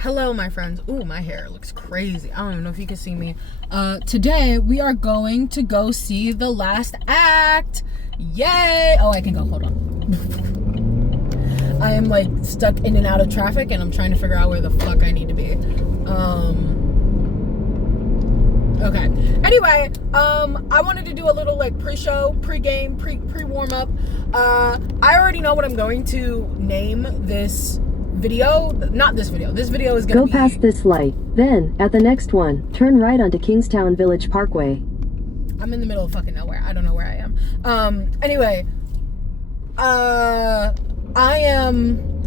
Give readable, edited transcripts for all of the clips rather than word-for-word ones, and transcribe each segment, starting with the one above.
Hello, my friends. Ooh, my hair looks crazy. I don't even know if you can see me. Today we are going to go see the last act. Yay! Oh, I can go. Hold on. I am like stuck in and out of traffic, and I'm trying to figure out where the fuck I need to be. Okay. Anyway, I wanted to do a little like pre-show, pre-game, pre-warm-up. I already know what I'm going to name this video. Not this video. This video is gonna go past this light, then at the next one turn right onto Kingstown Village Parkway. I'm in the middle of fucking nowhere. I don't know where I am. Anyway, I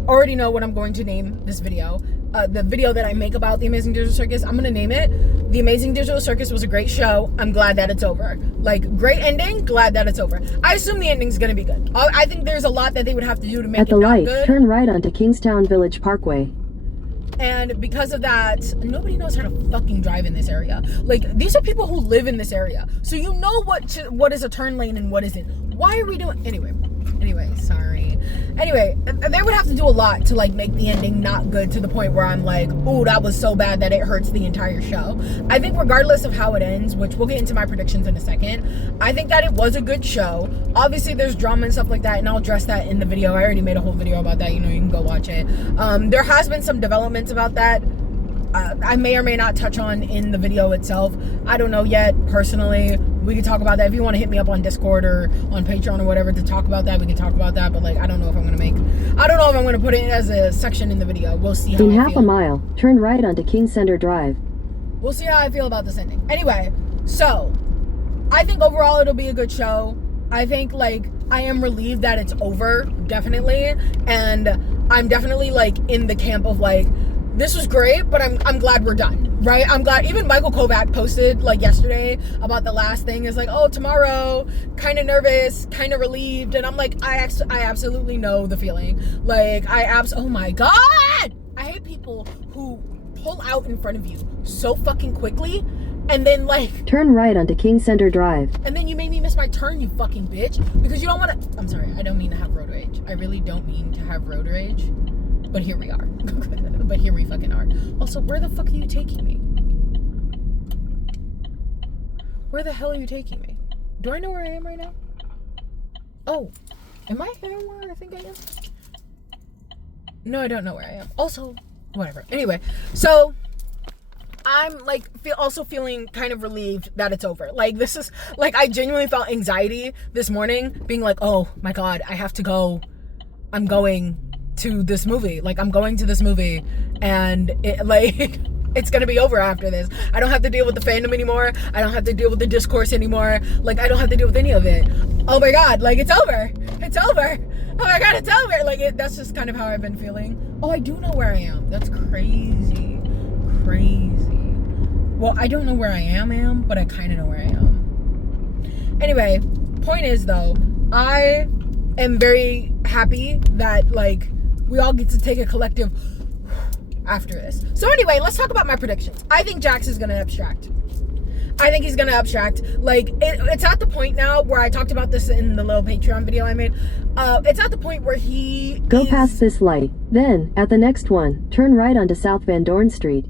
already know what I'm going to name this video. The video that I make about the Amazing Digital Circus, I'm gonna name it The Amazing Digital Circus Was a Great Show. I'm glad that it's over. Like, great ending, glad that it's over. I assume the ending's gonna be good. I think there's a lot that they would have to do to make it not good. At the light, turn right onto Kingstown Village Parkway. And because of that, nobody knows how to fucking drive in this area. Like, these are people who live in this area. So you know what is a turn lane and what isn't. Why are we doing... Anyway, sorry. Anyway, they would have to do a lot to like make the ending not good to the point where I'm like, ooh, that was so bad that it hurts the entire show. I think regardless of how it ends, which we'll get into my predictions in a second, I think that it was a good show. Obviously, there's drama and stuff like that, and I'll address that in the video. I already made a whole video about that. You know, you can go watch it. There has been some developments about that. I may or may not touch on in the video itself. I don't know yet, personally. We can talk about that. If you want to hit me up on Discord or on Patreon or whatever to talk about that, we can talk about that. But like, I don't know if I'm going to put it as a section in the video. We'll see how I feel. In half a mile, turn right onto King Center Drive. We'll see how I feel about this ending. Anyway, so I think overall it'll be a good show. I think like I am relieved that it's over, definitely. And I'm definitely like in the camp of like, this was great, but I'm glad we're done, right? I'm glad. Even Michael Kovac posted like yesterday about the last thing. Is like, oh, tomorrow, kind of nervous, kind of relieved, and I'm like, I absolutely know the feeling. Like, oh my god, I hate people who pull out in front of you so fucking quickly, and then like turn right onto King Center Drive. And then you made me miss my turn, you fucking bitch, because you don't want to. I'm sorry, I don't mean to have road rage. I really don't mean to have road rage. But here we are. But here we fucking are. Also, where the fuck are you taking me? Where the hell are you taking me? Do I know where I am right now? Oh, am I there where I think I am? No, I don't know where I am. Also, whatever. Anyway, so I'm like also feeling kind of relieved that it's over. Like, this is like, I genuinely felt anxiety this morning, being like, oh my god, I have to go. I'm going to this movie. Like, I'm going to this movie, and it like it's gonna be over after this. I don't have to deal with the fandom anymore. I don't have to deal with the discourse anymore. Like, I don't have to deal with any of it. Oh my god, like, it's over. It's over. Oh my god, it's over. Like, that's just kind of how I've been feeling. Oh, I do know where I am. That's crazy. Well, I don't know where I am, but I kind of know where I am. Anyway, point is though, I am very happy that like we all get to take a collective after this. So anyway, let's talk about my predictions. I think Jax is gonna abstract. I think he's gonna abstract. Like, it's at the point now where I talked about this in the little Patreon video I made. It's at the point where go past this light, then at the next one turn right onto South Van Dorn Street.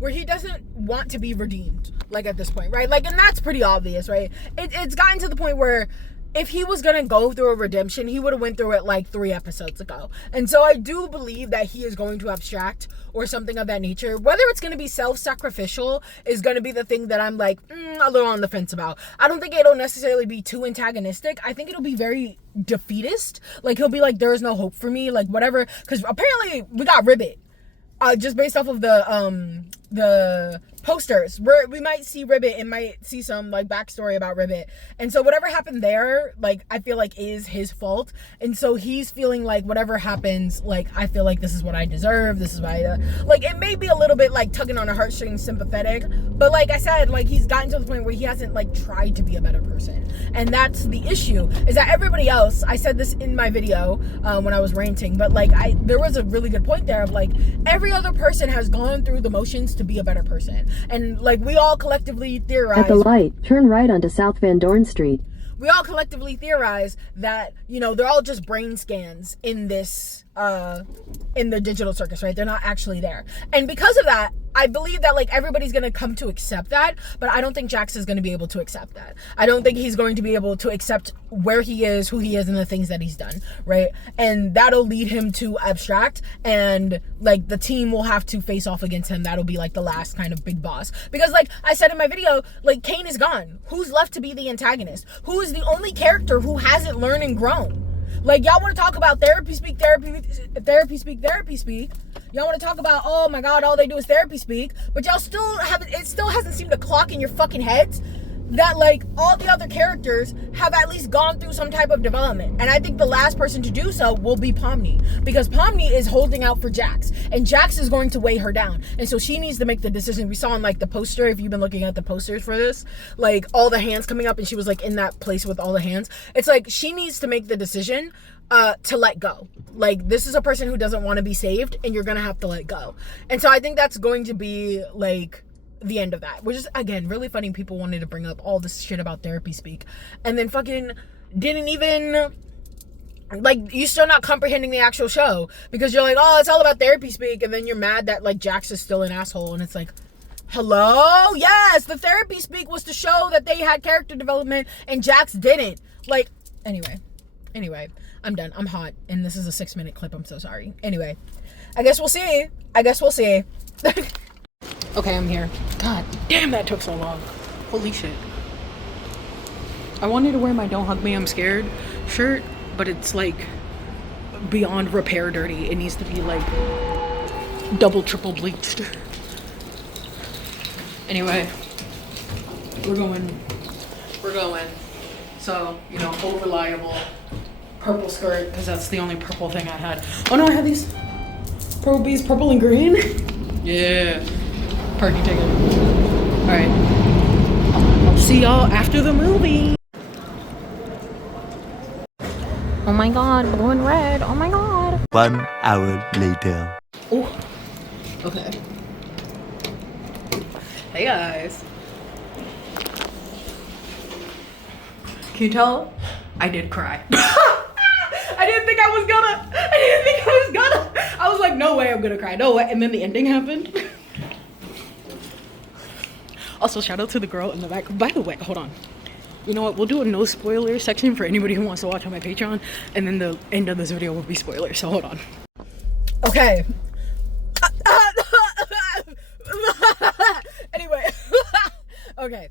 Where he doesn't want to be redeemed, like, at this point, right? Like, and that's pretty obvious, right? It's gotten to the point where if he was gonna go through a redemption, he would have went through it like 3 episodes ago. And so I do believe that he is going to abstract or something of that nature. Whether it's gonna be self-sacrificial is gonna be the thing that I'm like a little on the fence about. I don't think it'll necessarily be too antagonistic. I think it'll be very defeatist. Like, he'll be like, there is no hope for me, like, whatever. Because apparently we got Ribbit. Just based off of the posters, where we might see Ribbit and might see some like backstory about Ribbit, and so whatever happened there, like, I feel like is his fault, and so he's feeling like whatever happens, like, I feel like this is what I deserve, this is why like, it may be a little bit like tugging on a heartstring, sympathetic, but like I said, like, he's gotten to the point where he hasn't like tried to be a better person, and that's the issue, is that everybody else, I said this in my video when I was ranting, but like there was a really good point there of like every other person has gone through the motions to be a better person. And like we all collectively theorize. At the light, turn right onto South Van Dorn Street. we all collectively theorize that, you know, they're all just brain scans in this, in the digital circus, right? They're not actually there. And because of that, I believe that, like, everybody's going to come to accept that, but I don't think Jax is going to be able to accept that. I don't think he's going to be able to accept where he is, who he is, and the things that he's done, right? And that'll lead him to abstract, and, like, the team will have to face off against him. That'll be, like, the last kind of big boss. Because, like I said in my video, like, Kane is gone. Who's left to be the antagonist? Who is the only character who hasn't learned and grown? Like, y'all want to talk about therapy speak. Y'all want to talk about, oh my God, all they do is therapy speak, but y'all still haven't, it still hasn't seemed to clock in your fucking heads that, like, all the other characters have at least gone through some type of development. And I think the last person to do so will be Pomni, because Pomni is holding out for Jax, and Jax is going to weigh her down. And so she needs to make the decision. We saw in, like, the poster, if you've been looking at the posters for this, like, all the hands coming up, and she was, like, in that place with all the hands. It's like, she needs to make the decision to let go. Like, this is a person who doesn't want to be saved, and you're gonna have to let go. And so I think that's going to be, like, the end of that, which is, again, really funny. People wanted to bring up all this shit about therapy speak, and then fucking didn't even, like, you're still not comprehending the actual show, because you're like, oh, it's all about therapy speak, and then you're mad that, like, Jax is still an asshole. And it's like, hello? Yes, the therapy speak was to show that they had character development and Jax didn't. Like, anyway, I'm done. I'm hot, and this is a 6-minute clip. I'm so sorry. Anyway, I guess we'll see. Okay, I'm here. God damn, that took so long. Holy shit. I wanted to wear my Don't Hug Me, I'm Scared shirt, but it's, like, beyond repair dirty. It needs to be, like, double, triple bleached. Anyway, we're going. So, you know, old reliable purple skirt, because that's the only purple thing I had. Oh no, I had these purple bees, purple and green. Yeah. Parking ticket. Alright. I'll see y'all after the movie. Oh my God, blue and red. Oh my God. 1 hour later. Oh. Okay. Hey guys. Can you tell? I did cry. I didn't think I was gonna. I was like, no way I'm gonna cry. No way. And then the ending happened. Also, shout out to the girl in the back. By the way, hold on. You know what? We'll do a no spoiler section for anybody who wants to watch on my Patreon. And then the end of this video will be spoilers. So hold on. Okay. Anyway. Okay.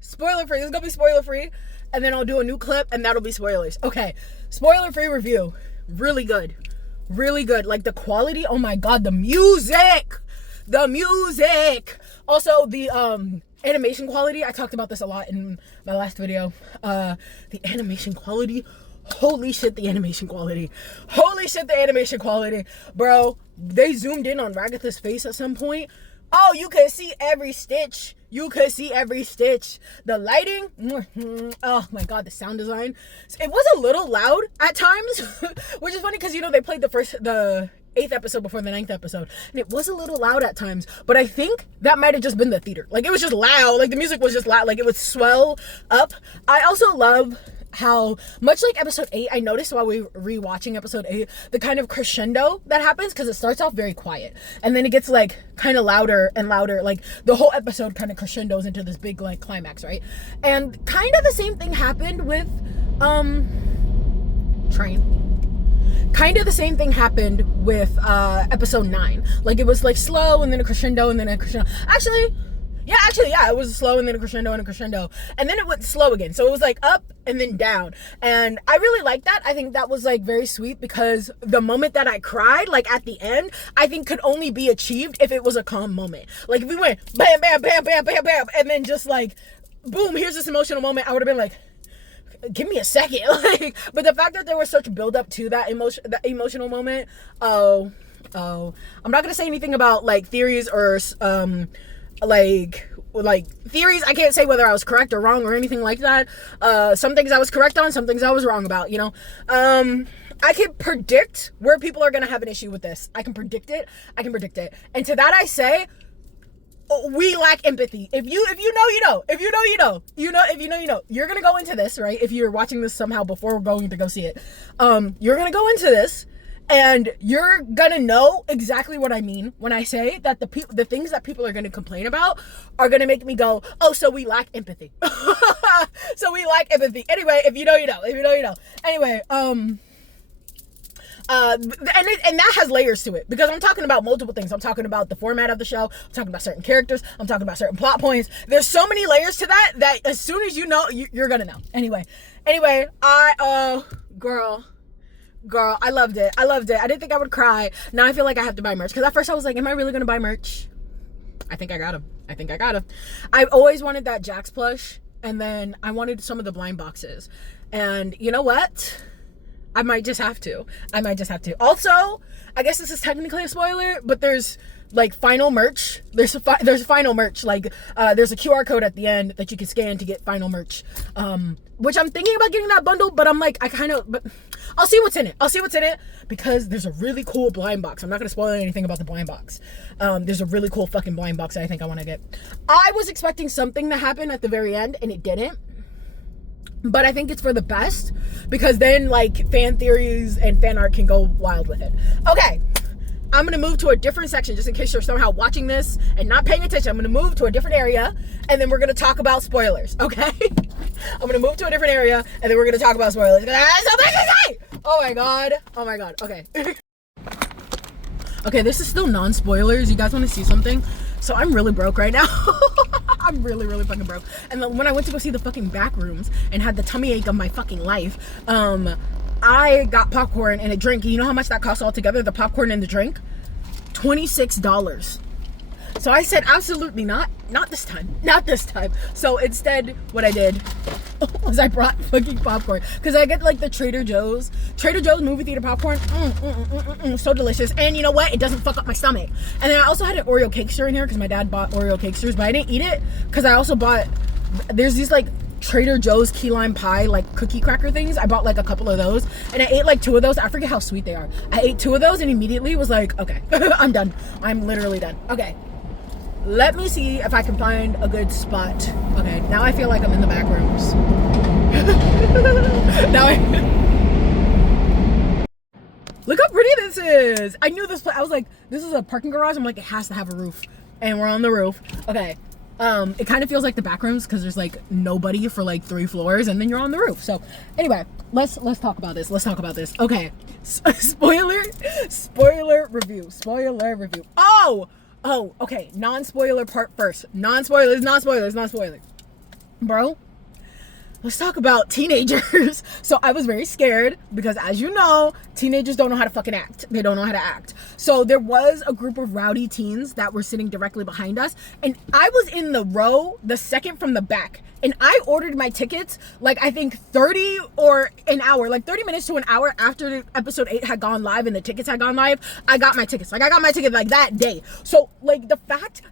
Spoiler free. This is gonna be spoiler free. And then I'll do a new clip, and that'll be spoilers. Okay. Spoiler free review. Really good. Really good. Like, the quality. Oh my God. The music. Also, the animation quality. I talked about this a lot in my last video. The animation quality. Holy shit, the animation quality. Bro, they zoomed in on Ragatha's face at some point. Oh, you could see every stitch. The lighting. Oh my God, the sound design. It was a little loud at times, which is funny because, you know, they played the 8th episode before the 9th episode, and it was a little loud at times, but I think that might have just been the theater. Like, it was just loud. Like, the music was just loud. Like, it would swell up. I also love how, much like episode 8, I noticed while we were rewatching episode 8, the kind of crescendo that happens, because it starts off very quiet, and then it gets, like, kind of louder and louder. Like, the whole episode kind of crescendos into this big, like, climax, right? And kind of the same thing happened with Train. Kind of the same thing happened with episode 9. Like, it was, like, slow, and then a crescendo, and then a crescendo. Actually, it was slow, and then a crescendo, and then it went slow again. So it was, like, up and then down. And I really like that. I think that was, like, very sweet, because the moment that I cried, like, at the end, I think could only be achieved if it was a calm moment. Like, if we went bam, bam, bam, bam, bam, bam, and then just, like, boom, here's this emotional moment, I would have been like, give me a second. Like, but the fact that there was such build up to that emotional moment. I'm not gonna say anything about, like, theories or like theories. I can't say whether I was correct or wrong or anything like that. Some things I was correct on, some things I was wrong about, you know. I can predict where people are gonna have an issue with this. I can predict it. And to that I say, we lack empathy. If you know, you know. If you know, you know. If you know, you know. You're gonna go into this, right? If you're watching this somehow before going to go see it, you're gonna go into this, and you're gonna know exactly what I mean when I say that the things that people are gonna complain about are gonna make me go, oh, so we lack empathy. So we lack empathy. Anyway, if you know, you know. If you know, you know. Anyway, and that has layers to it, because I'm talking about multiple things. I'm talking about the format of the show. I'm talking about certain characters. I'm talking about certain plot points. There's so many layers to that as soon as you know, you're gonna know. Anyway, girl, I loved it. I didn't think I would cry. Now I feel like I have to buy merch, because at first I was like, am I really gonna buy merch? I think I got him. I've always wanted that Jax plush, and then I wanted some of the blind boxes, and you know what? I might just have to. Also, I guess this is technically a spoiler, but there's like final merch. There's final merch. Like there's a QR code at the end that you can scan to get final merch. Which I'm thinking about getting that bundle, but I'm like, but I'll see what's in it. Because there's a really cool blind box. I'm not gonna spoil anything about the blind box. There's a really cool fucking blind box that I think I want to get. I was expecting something to happen at the very end, and it didn't. But I think it's for the best, because then like fan theories and fan art can go wild with it. Okay, I'm gonna move to a different section, just in case you're somehow watching this and not paying attention. I'm gonna move to a different area, and then we're gonna talk about spoilers. Okay, I'm gonna move to a different area, and then we're gonna talk about spoilers. Oh my god. Okay. Okay, this is still non-spoilers. You guys want to see something? So I'm really broke right now. I'm really fucking broke. And then when I went to go see the fucking back rooms and had the tummy ache of my fucking life, I got popcorn and a drink. You know how much that cost altogether? The popcorn and the drink? $26. So I said, absolutely not this time. So instead, what I did was I brought fucking popcorn, because I get like the Trader Joe's movie theater popcorn. So delicious. And you know what? It doesn't fuck up my stomach. And then I also had an Oreo cakester in here, because my dad bought Oreo cakesters, but I didn't eat it because I also bought, there's these like Trader Joe's key lime pie like cookie cracker things. I bought like a couple of those, and I ate like 2 of those. I forget how sweet they are. I ate 2 of those and immediately was like, okay, I'm done. I'm literally done. Okay. Let me see if I can find a good spot. Okay, now I feel like I'm in the back rooms. Look how pretty this is. I knew this place. I was like, this is a parking garage. I'm like, it has to have a roof. And we're on the roof. Okay. It kind of feels like the back rooms, because there's like nobody for like 3 floors, and then you're on the roof. So anyway, let's talk about this. Okay. Spoiler review. Oh, okay. Non-spoiler part first. Non-spoilers. Bro, let's talk about teenagers. So I was very scared, because as you know, teenagers don't know how to fucking act. They don't know how to act. So there was a group of rowdy teens that were sitting directly behind us, and I was in the row, the second from the back. And I ordered my tickets, like, I think 30 minutes to an hour after episode 8 had gone live and the tickets had gone live. I got my tickets. Like, I got my ticket, like, that day. So, like, the fact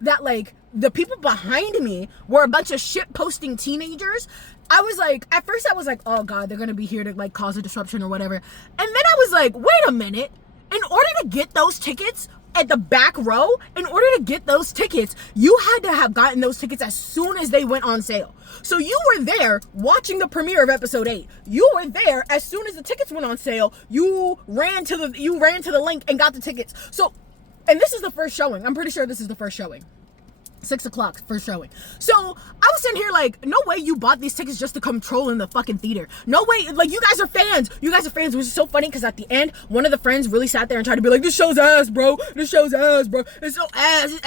that, like, the people behind me were a bunch of shit-posting teenagers, I was like, at first I was like, oh, God, they're going to be here to, like, cause a disruption or whatever. And then I was like, wait a minute. In order to get those tickets at the back row, in order to get those tickets, you had to have gotten those tickets as soon as they went on sale. So you were there watching the premiere of episode 8. You were there as soon as the tickets went on sale. You ran to the link and got the tickets. So, and this is the first showing. I'm pretty sure this is the first showing. 6 o'clock, first showing. So I was sitting here like, no way you bought these tickets just to come troll in the fucking theater. No way. Like, you guys are fans, which is so funny, because at the end, one of the friends really sat there and tried to be like, this show's ass, bro. It's so ass.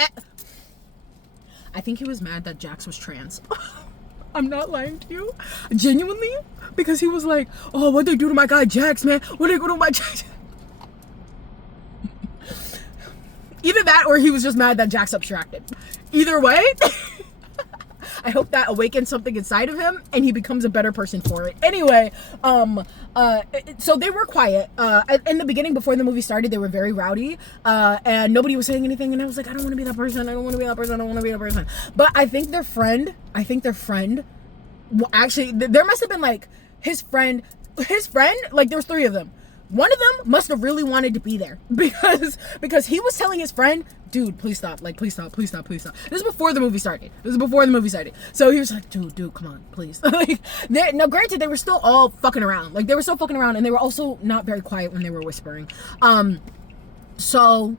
I think he was mad that Jax was trans. I'm not lying to you. Genuinely. Because he was like, oh, what'd they do to my guy Jax, man? What'd they do to my Jax? Either that, or he was just mad that Jax abstracted. Either way, I hope that awakens something inside of him and he becomes a better person for it. Anyway, so they were quiet. In the beginning, before the movie started, they were very rowdy, and nobody was saying anything, and I was like, I don't want to be that person. But I think their friend, well, actually, there must have been like his friend, like there was 3 of them. one of them must have really wanted to be there because he was telling his friend, dude, please stop, like, please stop. This is before the movie started. So he was like, dude, come on, please. Like, now granted, they were still all fucking around. Like, they were still fucking around, and they were also not very quiet when they were whispering. So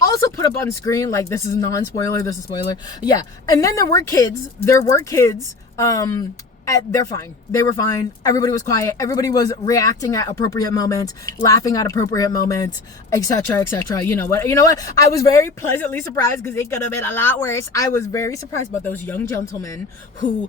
also put up on screen, like, this is non-spoiler, this is spoiler. Yeah, and then there were kids, they're fine. They were fine. Everybody was quiet. Everybody was reacting at appropriate moments, laughing at appropriate moments, etc., etc. You know what? I was very pleasantly surprised because it could have been a lot worse. I was very surprised about those young gentlemen who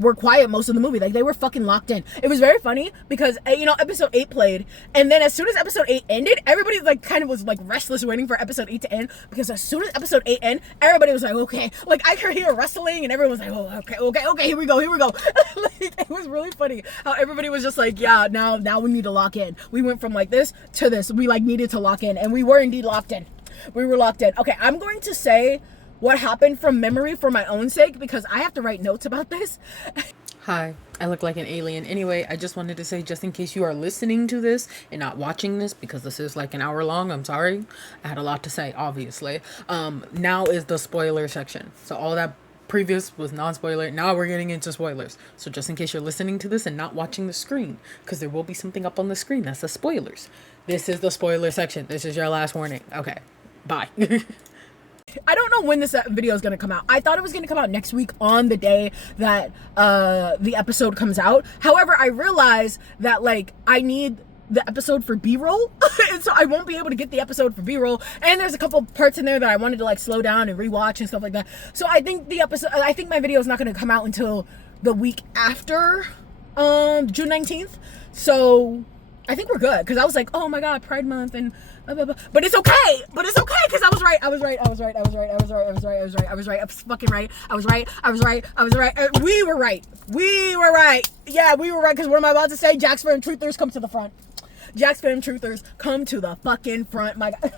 were quiet most of the movie. Like, they were fucking locked in. It was very funny because, episode 8 played, and then as soon as episode 8 ended, everybody, like, kind of was, like, restless waiting for episode 8 to end, because as soon as episode 8 ended, everybody was like, okay. Like, I could hear wrestling, and everyone was like, oh, okay, here we go. Like, it was really funny how everybody was just like, yeah, now we need to lock in. We went from like this to this. We like needed to lock in, and we were indeed locked in. Okay, I'm going to say what happened from memory for my own sake because I have to write notes about this. Hi, I look like an alien. Anyway, I just wanted to say, just in case you are listening to this and not watching this, because this is like an hour long, I'm sorry. I had a lot to say, obviously. Now is the spoiler section. So all that previous was non-spoiler. Now we're getting into spoilers. So just in case you're listening to this and not watching the screen, because there will be something up on the screen that's the spoilers. This is the spoiler section. This is your last warning. Okay, bye. I don't know when this video is going to come out. I thought it was going to come out next week on the day that the episode comes out. However, I realized that, like, I need the episode for B-roll, and so I won't be able to get the episode for B-roll, and there's a couple parts in there that I wanted to, like, slow down and rewatch and stuff like that. So I think my video is not going to come out until the week after June 19th. So I think we're good, because I was like, oh my god, Pride Month and blah, blah, blah. But it's okay because I was right. I was fucking right. I was right. We were right. Yeah, we were right, because what am I about to say? Jack's Fam Truthers, come to the front. Jack's Fam Truthers, come to the fucking front. My god.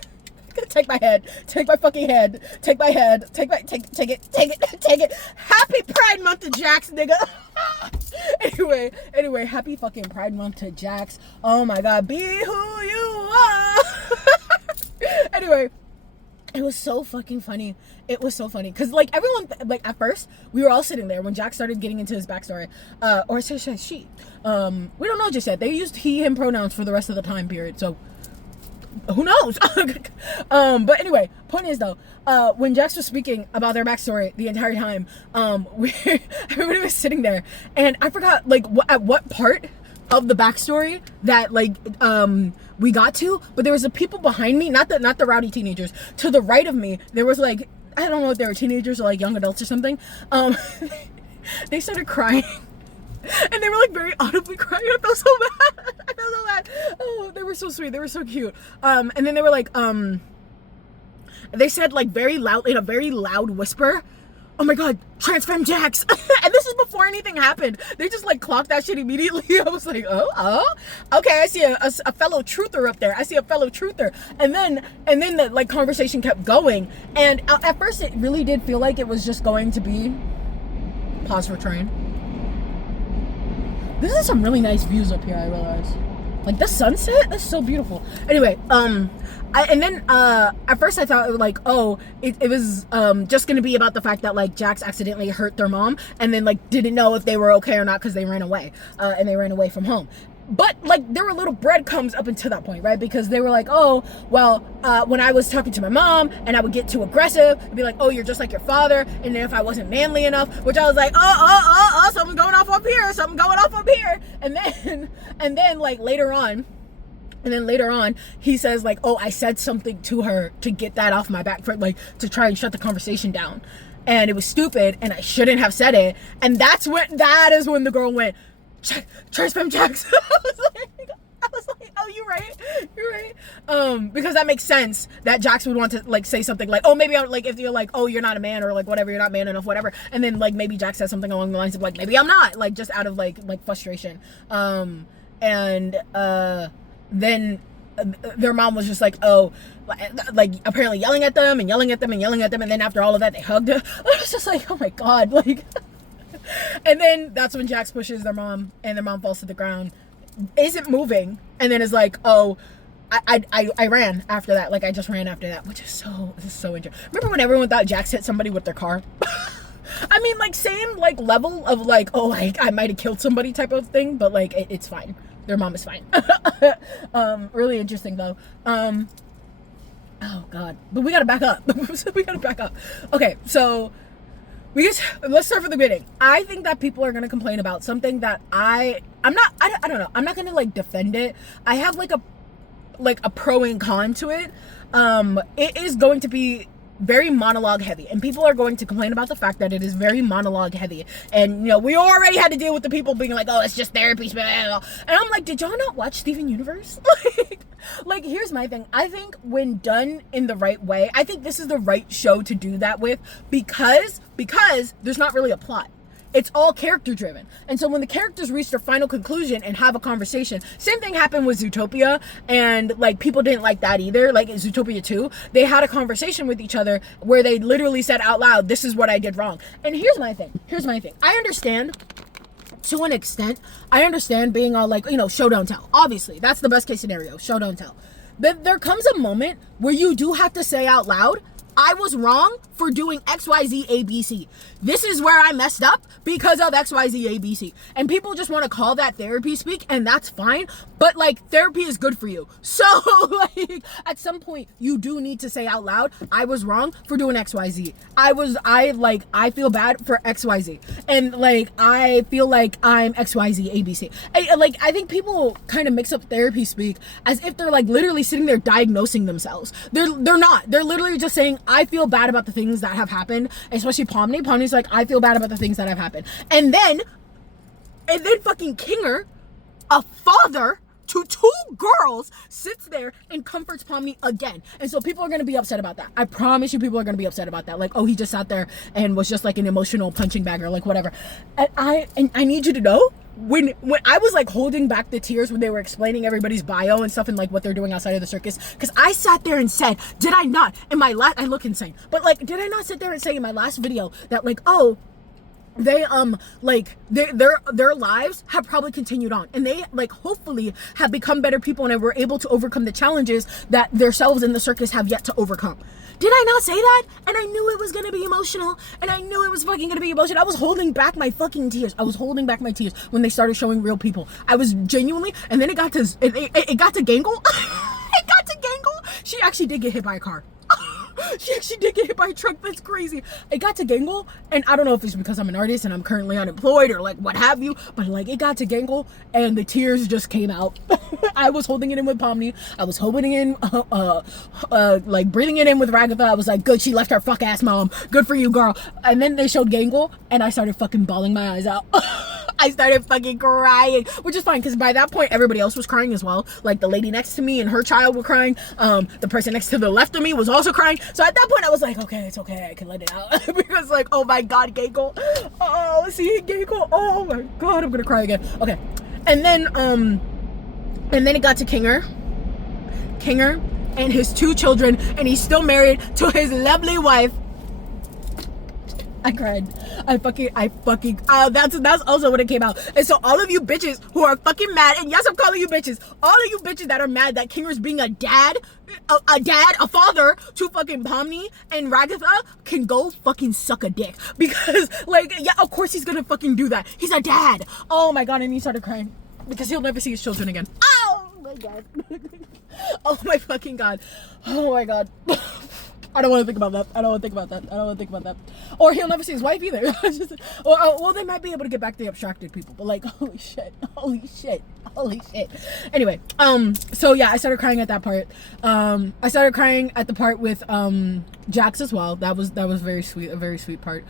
Take my head. Take my fucking head. Take it. Happy Pride Month to Jax, nigga. Anyway, happy fucking Pride Month to Jax. Oh my god, be who you are. Anyway, it was so fucking funny. It was so funny because, like, everyone, like, at first we were all sitting there when Jack started getting into his backstory, or she. We don't know just yet. They used he/him pronouns for the rest of the time period, so who knows? But anyway, point is though, when Jax was speaking about their backstory the entire time, everybody was sitting there, and I forgot, like, at what part of the backstory that, like, we got to, but there was the people behind me, not the rowdy teenagers. To the right of me, there was, like, I don't know if they were teenagers or, like, young adults or something. They started crying. And they were, like, very audibly crying. I felt so bad. Oh, they were so sweet. They were so cute. And then they were like, they said, like, very loud, in a very loud whisper, oh my god, transfem Jax. And this is before anything happened. They just, like, clocked that shit immediately. I was like, oh, okay, I see a fellow truther up there. And then the, like, conversation kept going. And at first it really did feel like it was just going to be, pause for train. This is some really nice views up here, I realize. Like, the sunset, that's so beautiful. Anyway, at first I thought, like, oh, it was just gonna be about the fact that, like, Jax accidentally hurt their mom, and then, like, didn't know if they were okay or not because they ran away, and they ran away from home. But, like, there were little breadcrumbs up until that point, right? Because they were like, oh, well, when I was talking to my mom and I would get too aggressive, it'd be like, oh, you're just like your father. And then if I wasn't manly enough, which I was like, oh, something's going off up here. And then like later on, he says, like, oh, I said something to her to get that off my back, for, like, to try and shut the conversation down. And it was stupid and I shouldn't have said it. And that is when the girl went, transfem Jax. I was like, oh, you're right. Because that makes sense that Jax would want to, like, say something like, oh, maybe I'm, like, if you're like, oh, you're not a man, or, like, whatever, you're not man enough, whatever, and then, like, maybe Jax says something along the lines of, like, maybe I'm not, like, just out of, like frustration. Then their mom was just like, oh, like, apparently yelling at them, and then after all of that, they hugged her. I was just like, oh my god, like. And then that's when Jax pushes their mom, and their mom falls to the ground. isn't moving, and then is like, oh, I ran after that. Like, I just ran after that, which is so interesting. Remember when everyone thought Jax hit somebody with their car? I mean, like, same, like, level of, like, oh, I might have killed somebody type of thing, but, like, it's fine. Their mom is fine. Really interesting, though. Oh, God. But we gotta back up. Okay, so let's start from the beginning. I think that people are gonna complain about something that I don't know. I'm not gonna, like, defend it. I have, like a pro and con to it. It is going to be very monologue heavy, and people are going to complain about the fact that it is very monologue heavy. And, you know, we already had to deal with the people being like, oh, it's just therapy, and I'm like, did y'all not watch Steven Universe? Like, here's my thing. I think when done in the right way, I think this is the right show to do that with, because there's not really a plot. It's all character driven. And so when the characters reach their final conclusion and have a conversation, same thing happened with Zootopia, and, like, people didn't like that either. Like, in Zootopia 2, they had a conversation with each other where they literally said out loud, this is what I did wrong. And here's my thing. I understand, to an extent, being all like, you know, show don't tell. Obviously, that's the best case scenario, show don't tell. But there comes a moment where you do have to say out loud, I was wrong for doing XYZ ABC. This is where I messed up because of XYZ ABC. And people just want to call that therapy speak, and that's fine. But, like, therapy is good for you. So, like, at some point, you do need to say out loud, I was wrong for doing XYZ. I feel bad for XYZ. And, like, I feel like I'm XYZ ABC. I think people kind of mix up therapy speak as if they're, like, literally sitting there diagnosing themselves. They're not. They're literally just saying, I feel bad about the things that have happened, especially Pomni. Pomni's like, I feel bad about the things that have happened. And then fucking Kinger, a father to 2 girls, sits there and comforts Pomni again. And so people are going to be upset about that. I promise you, people are going to be upset about that. Like, oh, he just sat there and was just like an emotional punching bag or like whatever. And I need you to know, when I was like holding back the tears when they were explaining everybody's bio and stuff and like what they're doing outside of the circus, because I sat there and said, did I not in my last, I look insane, but like, did I not sit there and say in my last video that, like, oh, they like their lives have probably continued on, and they, like, hopefully have become better people and were able to overcome the challenges that themselves in the circus have yet to overcome. Did I not say that? And I knew it was gonna be emotional, and I knew it was fucking gonna be emotional. I was holding back my fucking tears. I was holding back my tears when they started showing real people. I was genuinely, and then it got to Gangle. It got to Gangle. She actually did get hit by a car. She actually did get hit by a truck. That's crazy. It got to Gangle, and I don't know if it's because I'm an artist and I'm currently unemployed or like what have you, but like it got to Gangle and the tears just came out. I was holding it in with Pomni. I was holding it in, like breathing it in with Ragatha. I was like, good, she left her fuck ass mom. Good for you, girl. And then they showed Gangle, and I started fucking bawling my eyes out. I started fucking crying, which is fine because by that point everybody else was crying as well. Like the lady next to me and her child were crying. The person next to the left of me was also crying. So at that point I was like, okay, it's okay, I can let it out. Because like, oh my god, Gangle. Oh, see Gangle. Oh my god, I'm gonna cry again. Okay. And then it got to Kinger and his 2 children, and he's still married to his lovely wife. I cried. That's also when it came out. And so all of you bitches who are fucking mad, and yes, I'm calling you bitches, all of you bitches that are mad that Kinger's being a dad, a father to fucking Pomni and Ragatha, can go fucking suck a dick. Because, like, yeah, of course he's gonna fucking do that. He's a dad. Oh my god, and he started crying. Because he'll never see his children again. Oh my god. Oh my fucking god. Oh my god. I don't want to think about that. Or he'll never see his wife either. Well, they might be able to get back to the abstracted people, but like, holy shit. Anyway, so yeah, I started crying at that part. I started crying at the part with Jax as well. That was very sweet, a very sweet part.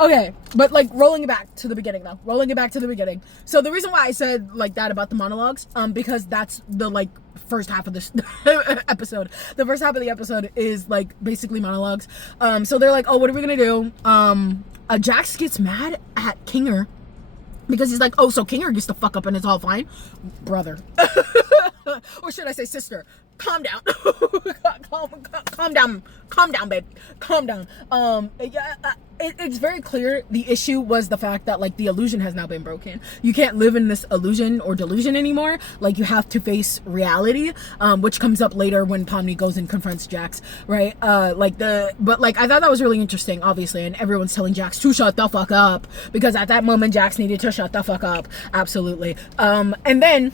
Okay, but like rolling it back to the beginning. So the reason why I said like that about the monologues, because that's the like first half of this episode. The first half of the episode is like basically monologues. So they're like, oh, what are we gonna do? Jax gets mad at Kinger because he's like, oh, so Kinger gets the fuck up and it's all fine, brother. Or should I say sister? Calm down. Calm down, babe. Calm down. it's very clear the issue was the fact that like the illusion has now been broken. You can't live in this illusion or delusion anymore. Like you have to face reality, which comes up later when Pomni goes and confronts Jax, right? But I thought that was really interesting, obviously, and everyone's telling Jax to shut the fuck up because at that moment Jax needed to shut the fuck up, absolutely. And then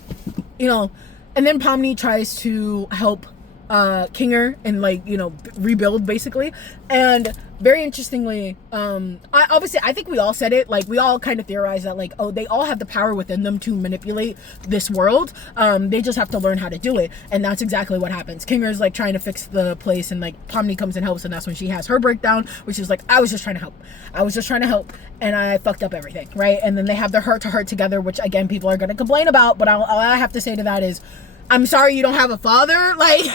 Pomni tries to help Kinger and like, you know, rebuild basically. And very interestingly, I think we all said it, like we all kind of theorized that like, oh, they all have the power within them to manipulate this world. They just have to learn how to do it. And that's exactly what happens. Kinger's like trying to fix the place and like Pomni comes and helps, and that's when she has her breakdown, which is like, I was just trying to help and I fucked up everything, right? And then they have their heart to heart together, which again people are going to complain about, but all I have to say to that is, I'm sorry you don't have a father. Like,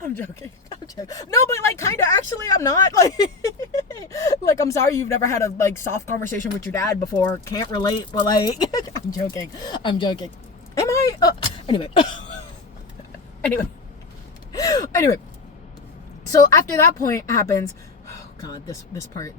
I'm joking. No, but like, kind of, actually, I'm not. Like, I'm sorry you've never had a, like, soft conversation with your dad before. Can't relate, but like, I'm joking. Am I? Anyway. So after that point happens, God, this part.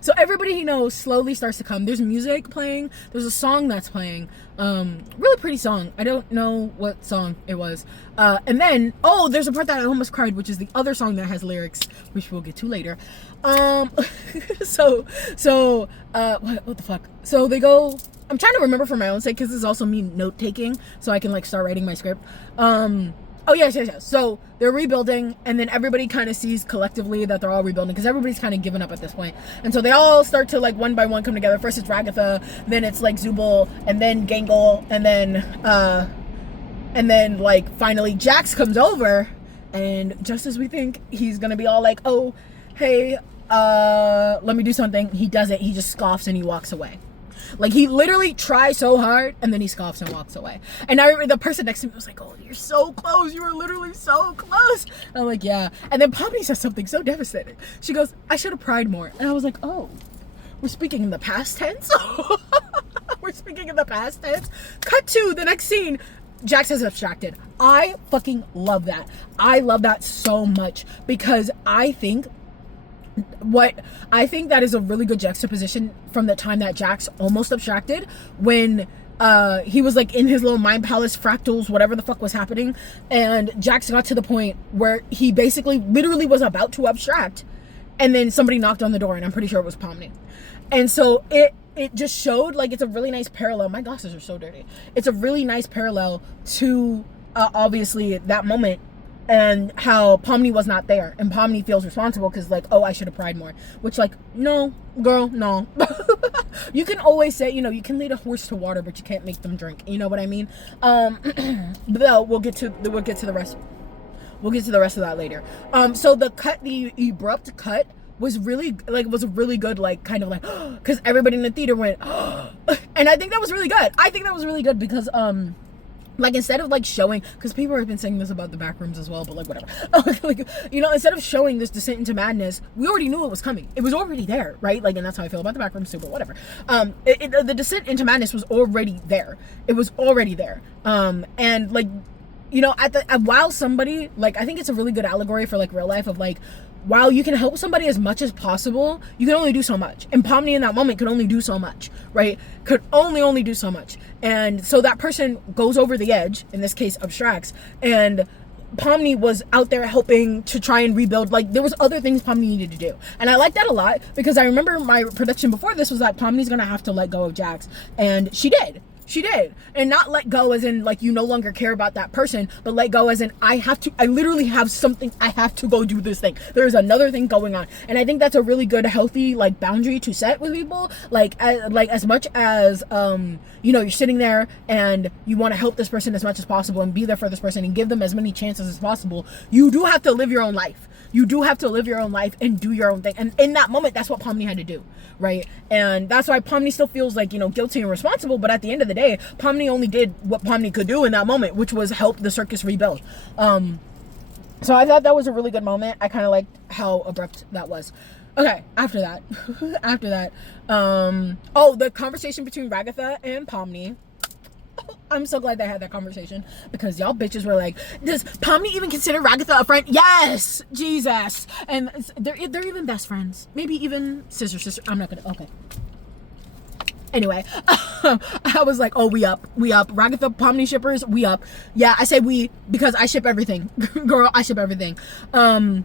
So everybody he knows slowly starts to come. There's music playing. There's a song that's playing. Really pretty song. I don't know what song it was. And then, there's a part that I almost cried, which is the other song that has lyrics, which we'll get to later. What the fuck? So they go. I'm trying to remember for my own sake because this is also me note taking, so I can like start writing my script. Oh, yes. So they're rebuilding, and then everybody kind of sees collectively that they're all rebuilding because everybody's kind of given up at this point. And so they all start to, like, one by one come together. First it's Ragatha, then it's, like, Zubul, and then Gangle, and then, like, finally Jax comes over, and just as we think he's gonna be all like, oh, hey, let me do something, he does it. He just scoffs and he walks away. Like, he literally tries so hard, and then he scoffs and walks away. And I remember the person next to me was like, oh, you're so close. You were literally so close. And I'm like, yeah. And then Pomni says something so devastating. She goes, I should have pried more. And I was like, oh, we're speaking in the past tense? Cut to the next scene. Jax has abstracted. I fucking love that. I love that so much because I think that is a really good juxtaposition from the time that Jax almost abstracted when he was like in his little mind palace, fractals, whatever the fuck was happening, and Jax got to the point where he basically literally was about to abstract, and then somebody knocked on the door, and I'm pretty sure it was Pomni. And so it just showed, like, it's a really nice parallel. My glasses are so dirty. It's a really nice parallel to obviously that moment and how Pomni was not there, and Pomni feels responsible because, like, oh, I should have pried more, which, like, no, girl, no. You can always say, you know, you can lead a horse to water, but you can't make them drink, you know what I mean? But we'll get to the rest of that later. So the abrupt cut was really, like, was a really good, like, kind of like, because everybody in the theater went, and I think that was really good. Because like, instead of, like, showing, because people have been saying this about the back rooms as well, but, like, whatever. Like, you know, instead of showing this descent into madness, we already knew it was coming. It was already there, right? Like, and that's how I feel about the back rooms too, but whatever. The descent into madness was already there. It was already there. And, like, you know, while somebody, like, I think it's a really good allegory for, like, real life of, like, while you can help somebody as much as possible, you can only do so much. And Pomni in that moment could only do so much, right? Could only do so much. And so that person goes over the edge, in this case, abstracts, and Pomni was out there helping to try and rebuild. Like, there was other things Pomni needed to do. And I like that a lot, because I remember my prediction before this was that Pomni's gonna have to let go of Jax. And she did. And not let go as in, like, you no longer care about that person, but let go as in, I literally have something, I have to go do this thing. There's another thing going on. And I think that's a really good, healthy, like, boundary to set with people. Like as much as, you know, you're sitting there and you want to help this person as much as possible and be there for this person and give them as many chances as possible, you do have to live your own life. You do have to live your own life and do your own thing. And in that moment, that's what Pomni had to do, right? And that's why Pomni still feels like, you know, guilty and responsible. But at the end of the day, Pomni only did what Pomni could do in that moment, which was help the circus rebuild. So I thought that was a really good moment. I kind of liked how abrupt that was. Okay, after that, the conversation between Ragatha and Pomni. I'm so glad they had that conversation, because y'all bitches were like, does Pomni even consider Ragatha a friend? Yes, Jesus. And they're even best friends, maybe even sister. I'm not gonna. Okay. Anyway, I was like, oh, we up. Ragatha Pomni shippers, we up. Yeah, I say we because I ship everything. Girl, I ship everything. Because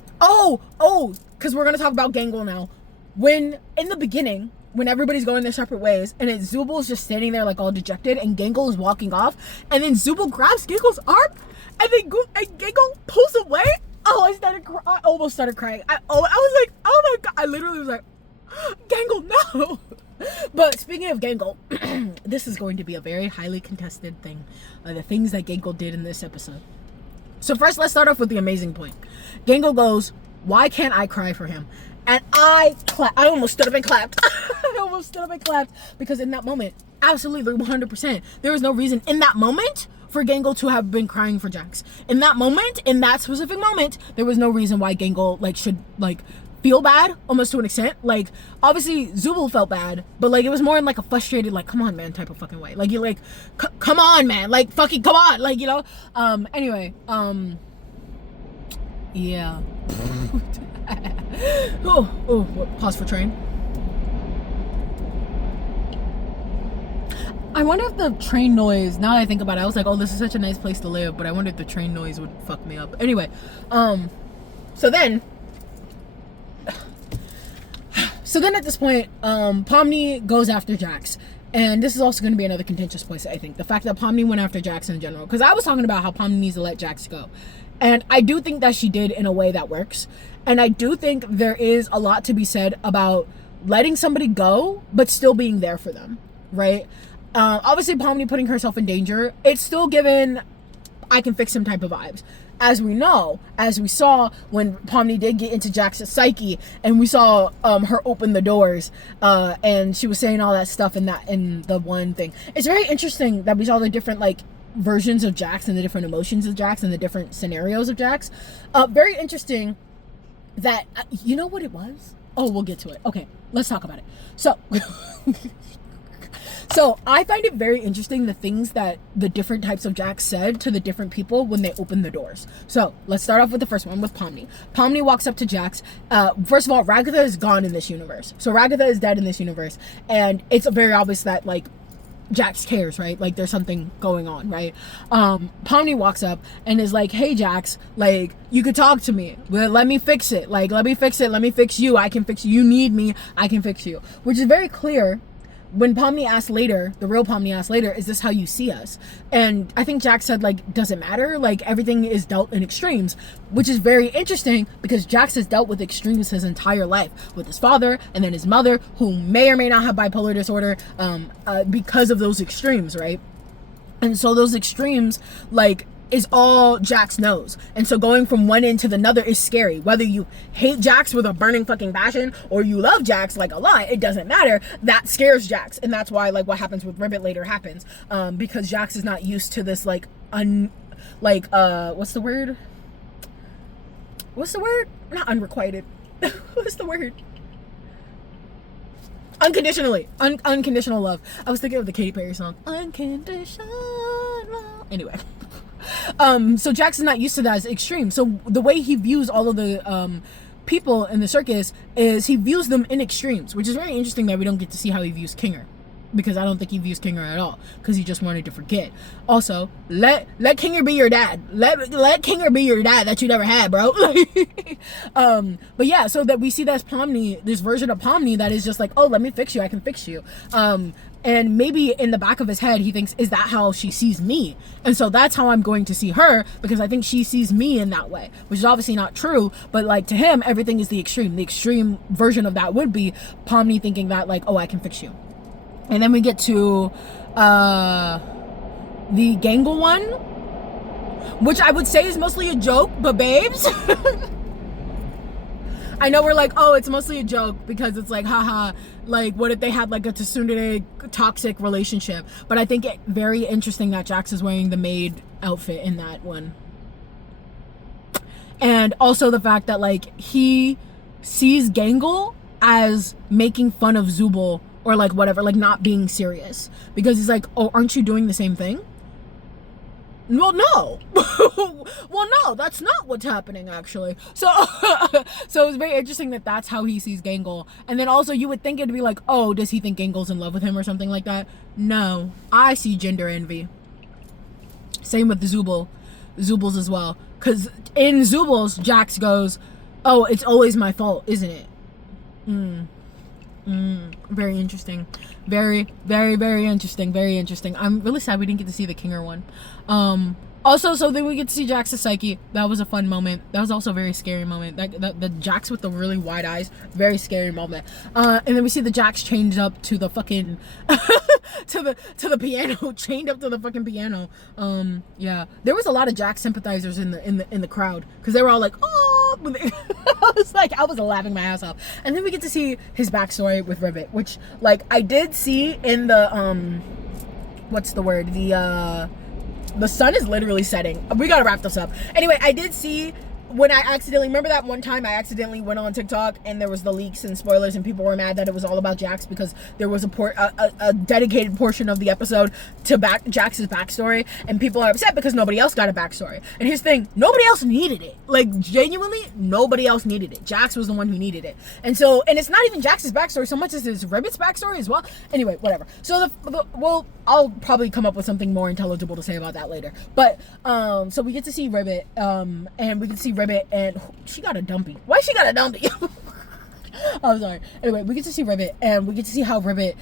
we're gonna talk about Gangle now. When in the beginning, when everybody's going their separate ways, and it's Zubul's just standing there like all dejected, and Gangle is walking off, and then Zubul grabs Gangle's arm, and then Gangle pulls away. Oh, I almost started crying. I was like, oh my god, I literally was like, Gangle, no. But speaking of Gangle, this is going to be a very highly contested thing. The things that Gangle did in this episode. So first, let's start off with the amazing point. Gangle goes, why can't I cry for him? And I almost stood up and clapped. Because in that moment, absolutely 100%, there was no reason in that moment for Gangle to have been crying for Jax. In that moment, in that specific moment, there was no reason why Gangle should feel bad, almost to an extent. Like, obviously Zubul felt bad, but it was more in a frustrated, come on man type of fucking way. You're come on man, fucking come on, anyway, yeah. Pause for train. I wonder if the train noise, now that I think about it, I was like, oh, this is such a nice place to live, but I wonder if the train noise would fuck me up. Anyway, so then at this point, Pomni goes after Jax. And this is also going to be another contentious place, I think. The fact that Pomni went after Jax in general. Because I was talking about how Pomni needs to let Jax go. And I do think that she did in a way that works. And I do think there is a lot to be said about letting somebody go, but still being there for them, right? Obviously, Pomni putting herself in danger, it's still given I can fix him type of vibes. As we know, as we saw when Pomni did get into Jax's psyche, and we saw her open the doors, and she was saying all that stuff in the one thing. It's very interesting that we saw the different versions of Jax and the different emotions of Jax and the different scenarios of Jax. Very interesting that you know what it was? Oh, we'll get to it. Okay, let's talk about it. So I find it very interesting the things that the different types of Jax said to the different people when they opened the doors. So let's start off with the first one with Pomni. Pomni walks up to Jax. First of all, Ragatha is gone in this universe. So Ragatha is dead in this universe. And it's very obvious that Jax cares, right? There's something going on, right? Pomni walks up and is like, hey Jax, you could talk to me. Well, let me fix it. Let me fix it. Let me fix you. I can fix you. You need me. I can fix you. Which is very clear. When Pomni asked later, the real Pomni asked later, is this how you see us? And I think Jax said, does it matter? Everything is dealt in extremes, which is very interesting because Jax has dealt with extremes his entire life with his father and then his mother, who may or may not have bipolar disorder because of those extremes, right? And so those extremes, is all Jax knows. And so going from one end to the other is scary. Whether you hate Jax with a burning fucking passion or you love Jax a lot, it doesn't matter. That scares Jax. And that's why what happens with Ribbit later happens. Because Jax is not used to this what's the word? Not unrequited. What's the word? Unconditionally. Unconditional love. I was thinking of the Katy Perry song. Unconditional. Anyway. So Jax is not used to that as extreme. So the way he views all of the people in the circus is he views them in extremes, which is very interesting that we don't get to see how he views Kinger. Because I don't think he views Kinger at all. Because he just wanted to forget. Also, let Kinger be your dad. Let Kinger be your dad that you never had, bro. But yeah, so that we see that's Pomni, this version of Pomni that is just oh, let me fix you. I can fix you. And maybe in the back of his head, he thinks, is that how she sees me? And so that's how I'm going to see her, because I think she sees me in that way, which is obviously not true. But to him, everything is the extreme. The extreme version of that would be Pomni thinking that oh, I can fix you. And then we get to the Gangle one, which I would say is mostly a joke, but babes. I know we're oh, it's mostly a joke because it's haha, what if they had a tsundere toxic relationship? But I think it very interesting that Jax is wearing the maid outfit in that one. And also the fact that he sees Gangle as making fun of Zubul or like whatever, like not being serious, because he's like, oh, aren't you doing the same thing? Well, no. Well, no, that's not what's happening, actually. So so it's very interesting that that's how he sees Gangle. And then also you would think it'd be like, oh, does he think Gangle's in love with him or something like that? No, I see gender envy. Same with the Zoobles as well, because in Zoobles, Jax goes, oh, it's always my fault, isn't it? Very interesting. Very, very, very interesting. Very interesting. I'm really sad we didn't get to see the Kinger one. Also, so then we get to see Jax's psyche. That was a fun moment. That was also a very scary moment. The Jax with the really wide eyes, very scary moment. And then we see the Jax chained up to the fucking to the piano, chained up to the fucking piano. Yeah, there was a lot of Jax sympathizers in the crowd, because they were all like, oh, I was laughing my ass off. And then we get to see his backstory with Ribbit, which like I did see in the what's the word, the sun is literally setting. We gotta wrap this up. Anyway, I did see when I accidentally, remember that one time I accidentally went on TikTok and there was the leaks and spoilers and people were mad that it was all about Jax because there was a dedicated portion of the episode to Jax's backstory, and people are upset because nobody else got a backstory. And here's the thing, nobody else needed it. Like, genuinely, nobody else needed it. Jax was the one who needed it. And so, and it's not even Jax's backstory so much as his Ribbit's backstory as well. Anyway, whatever. So well, I'll probably come up with something more intelligible to say about that later. But so we get to see Ribbit, and we get to see Ribbit, and she got a dumpy. Why she got a dumpy? I'm sorry. Anyway, we get to see Ribbit, and we get to see how Ribbit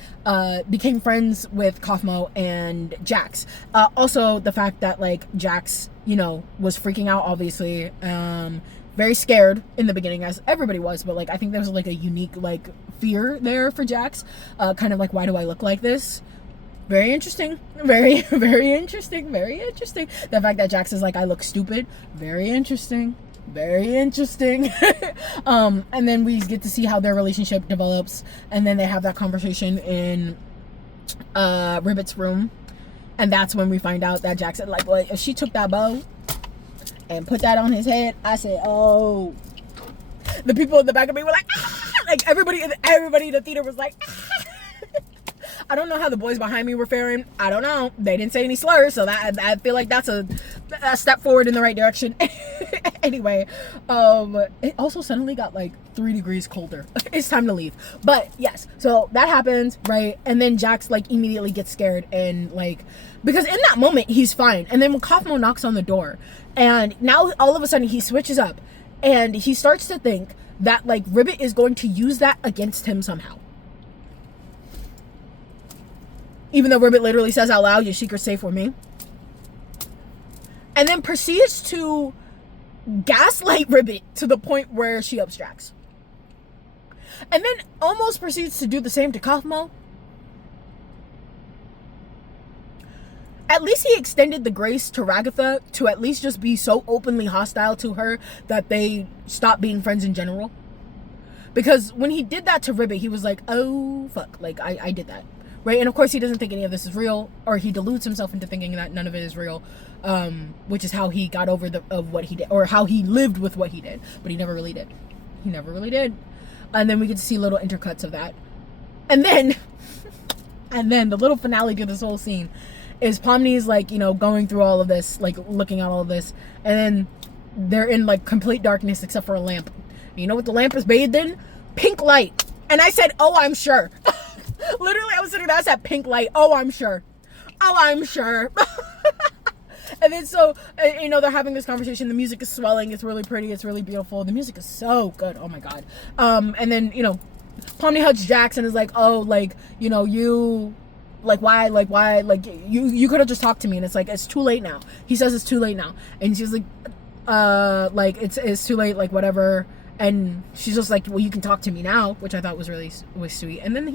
became friends with Kaufmo and Jax. Also, the fact that like Jax, you know, was freaking out, obviously, very scared in the beginning, as everybody was, but like I think there was like a unique like fear there for Jax, kind of like, why do I look like this? Very interesting. Very, very interesting. Very interesting. The fact that Jax is like, I look stupid. Very interesting. Very interesting. And then we get to see how their relationship develops, and then they have that conversation in Ribbit's room, and that's when we find out that Jax said, like, well, if she took that bow and put that on his head, I said, oh. The people in the back of me were like, ah! Like everybody in the theater was like, ah! I don't know how the boys behind me were faring. I don't know. They didn't say any slurs, so that I feel like that's a step forward in the right direction. Anyway, it also suddenly got like 3 degrees colder. It's time to leave. But yes, so that happens, right? And then Jax like immediately gets scared, and like, because in that moment he's fine. And then when Kaufmo knocks on the door, and now all of a sudden he switches up, and he starts to think that like Ribbit is going to use that against him somehow. Even though Ribbit literally says out loud, your secret's safe with me. And then proceeds to gaslight Ribbit to the point where she abstracts. And then almost proceeds to do the same to Kaufmo. At least he extended the grace to Ragatha to at least just be so openly hostile to her that they stop being friends in general. Because when he did that to Ribbit, he was like, oh, fuck, like, I did that. Right? And of course he doesn't think any of this is real, or he deludes himself into thinking that none of it is real, which is how he got over what he did, or how he lived with what he did. But he never really did. He never really did. And then we get to see little intercuts of that. And then the little finale to this whole scene is Pomni's like, you know, going through all of this, like looking at all of this, and then they're in like complete darkness except for a lamp. And you know what the lamp is bathed in? Pink light. And I said, oh, I'm sure. Literally, I was sitting there, I said pink light. Oh, I'm sure. Oh, I'm sure. And then so, you know, they're having this conversation. The music is swelling. It's really pretty. It's really beautiful. The music is so good. Oh my God. And then, you know, Pomni hugs Jax and is like, oh, like, you know, you, like, why, like, you could have just talked to me. And it's like, it's too late now. He says it's too late now. And she's like, it's too late, like, whatever. And she's just like, well, you can talk to me now, which I thought was really sweet. And then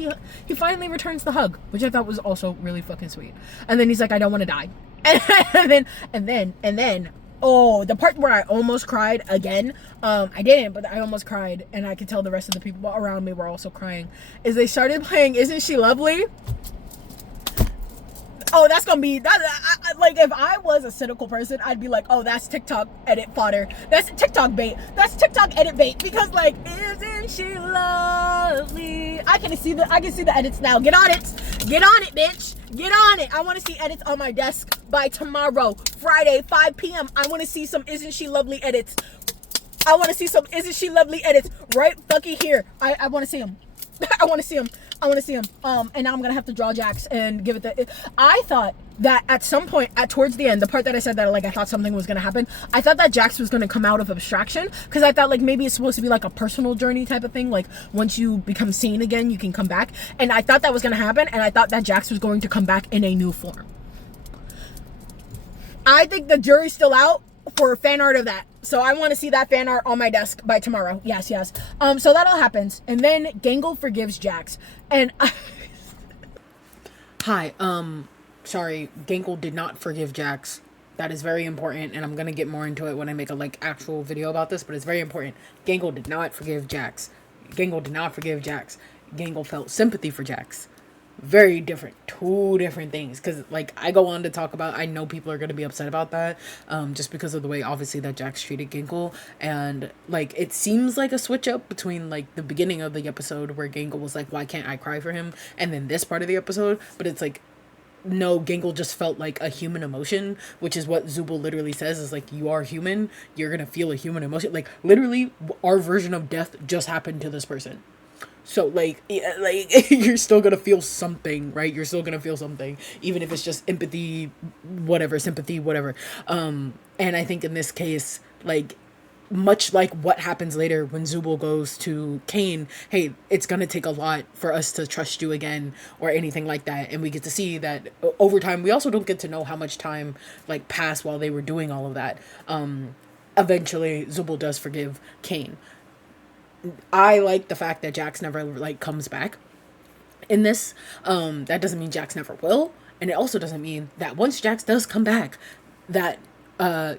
he finally returns the hug, which I thought was also really fucking sweet. And then he's like, I don't want to die. And then, oh, the part where I almost cried again, I didn't, but I almost cried, and I could tell the rest of the people around me were also crying, is they started playing Isn't She Lovely? Oh, that's gonna be that. Like, if I was a cynical person, I'd be like, oh, that's TikTok edit fodder. That's TikTok bait. That's TikTok edit bait. Because, like, isn't she lovely? I can see the edits now. Get on it, bitch. Get on it. I want to see edits on my desk by tomorrow, Friday, 5 p.m. I want to see some Isn't She Lovely edits. I want to see some Isn't She Lovely edits right fucking here. I want to see them. I want to see them. And now I'm gonna have to draw Jax and give it the. I thought that at some point, towards the end, the part that I said that like I thought something was gonna happen, I thought that Jax was gonna come out of abstraction, because I thought like maybe it's supposed to be like a personal journey type of thing. Like once you become sane again, you can come back. And I thought that was gonna happen, and I thought that Jax was going to come back in a new form. I think the jury's still out for fan art of that. So I want to see that fan art on my desk by tomorrow. Yes. So that all happens. And then Gangle forgives Jax. And Hi, sorry, Gangle did not forgive Jax. That is very important, and I'm gonna get more into it when I make a like actual video about this, but it's very important. Gangle did not forgive Jax. Gangle felt sympathy for Jax. Very different, 2 different things, because like I go on to talk about, I know people are going to be upset about that, just because of the way obviously that Jax treated Gangle, and like it seems like a switch up between like the beginning of the episode where Gangle was like, why can't I cry for him, and then this part of the episode, but it's like, no, Gangle just felt like a human emotion, which is what Zubul literally says, is like, you are human, you're gonna feel a human emotion, like literally our version of death just happened to this person. So, like, you're still gonna feel something, right? You're still gonna feel something, even if it's just empathy, whatever, sympathy, whatever. And I think in this case, like, much like what happens later when Zubul goes to Kane, hey, it's gonna take a lot for us to trust you again, or anything like that. And we get to see that over time. We also don't get to know how much time, like, passed while they were doing all of that. Eventually, Zubul does forgive Kane. I like the fact that Jax never like comes back in this. That doesn't mean Jax never will, and it also doesn't mean that once Jax does come back, that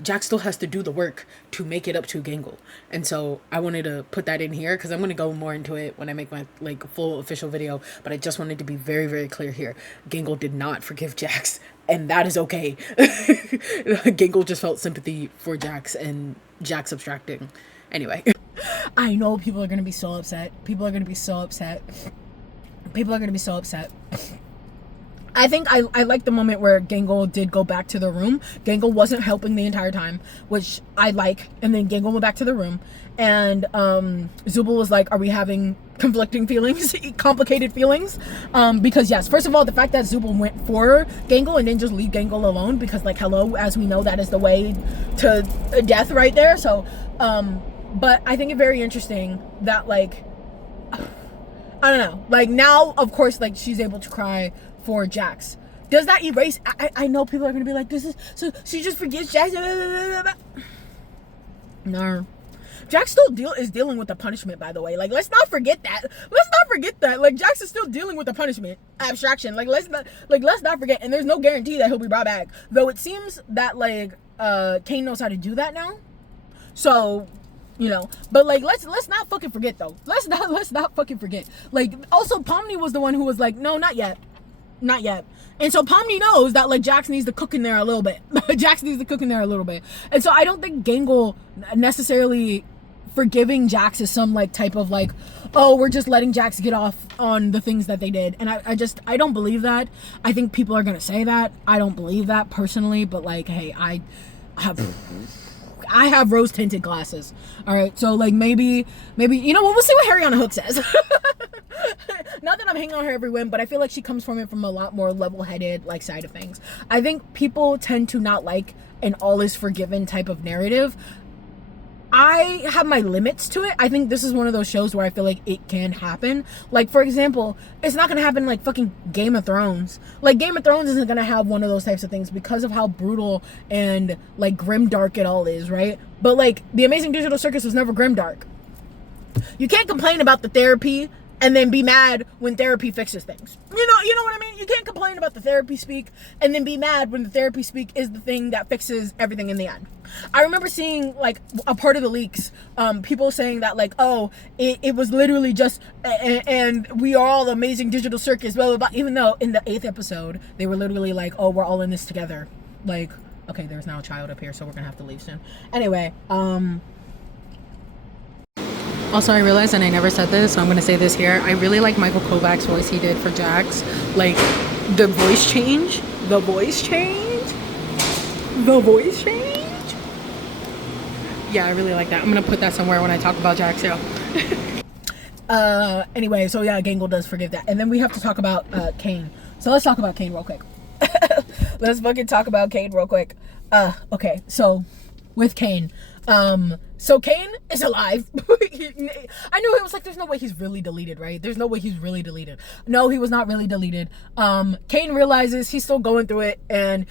Jax still has to do the work to make it up to Gangle. And so I wanted to put that in here because I'm going to go more into it when I make my like full official video, but I just wanted to be very, very clear here. Gangle did not forgive Jax, and that is okay. Gangle just felt sympathy for Jax, and Jax abstracting. Anyway. I know people are going to be so upset. I think I like the moment where Gangle did go back to the room. Gangle wasn't helping the entire time, which I like. And then Gangle went back to the room. And Zubul was like, are we having conflicting feelings? Complicated feelings? Because yes, first of all, the fact that Zubul went for Gangle and didn't just leave Gangle alone, because like, hello, as we know, that is the way to death right there. So, but I think it's very interesting that, like, I don't know, like, now, of course, like, she's able to cry for Jax. Does that erase? I know people are going to be like, this is, so she just forgives Jax? No. Jax still is dealing with the punishment, by the way. Like, let's not forget that. Like, Jax is still dealing with the punishment. Abstraction. Like, let's not forget. And there's no guarantee that he'll be brought back. Though it seems that, like, Kane knows how to do that now. So, you know, but like, let's not fucking forget though. Let's not fucking forget. Like, also Pomni was the one who was like, no, not yet. And so Pomni knows that like Jax needs to cook in there a little bit. And so I don't think Gangle necessarily forgiving Jax is some like type of like, oh, we're just letting Jax get off on the things that they did. And I don't believe that. I think people are gonna say that. I don't believe that personally, but like, hey, I have rose tinted glasses. All right. So like maybe, you know what? We'll see what Harry on a Hook says. Not that I'm hanging on her every whim, but I feel like she comes from it from a lot more level headed like side of things. I think people tend to not like an all is forgiven type of narrative. I have my limits to it. I think this is one of those shows where I feel like it can happen. Like, for example, it's not gonna happen like fucking Game of Thrones. Like, Game of Thrones isn't gonna have one of those types of things because of how brutal and like grimdark it all is, right? But like, the Amazing Digital Circus was never grimdark. You can't complain about the therapy and then be mad when therapy fixes things. You know what I mean? You can't complain about the therapy speak and then be mad when the therapy speak is the thing that fixes everything in the end. I remember seeing like a part of the leaks, people saying that like, oh, it was literally just, and we are all Amazing Digital Circus, blah, blah, blah. Even though in the 8th episode, they were literally like, oh, we're all in this together. Like, okay, there's now a child up here, so we're gonna have to leave soon. Anyway, Also, I realized, and I never said this, so I'm going to say this here. I really like Michael Kovac's voice he did for Jax. Like, the voice change. Yeah, I really like that. I'm going to put that somewhere when I talk about Jax, yeah. Anyway, so yeah, Gangle does forgive that. And then we have to talk about Kane. So let's talk about Kane real quick. Let's fucking talk about Kane real quick. Okay, so with Kane. So Kane is alive. I knew it was like, there's no way he's really deleted, right? There's no way he's really deleted. No, he was not really deleted. Kane realizes he's still going through it, and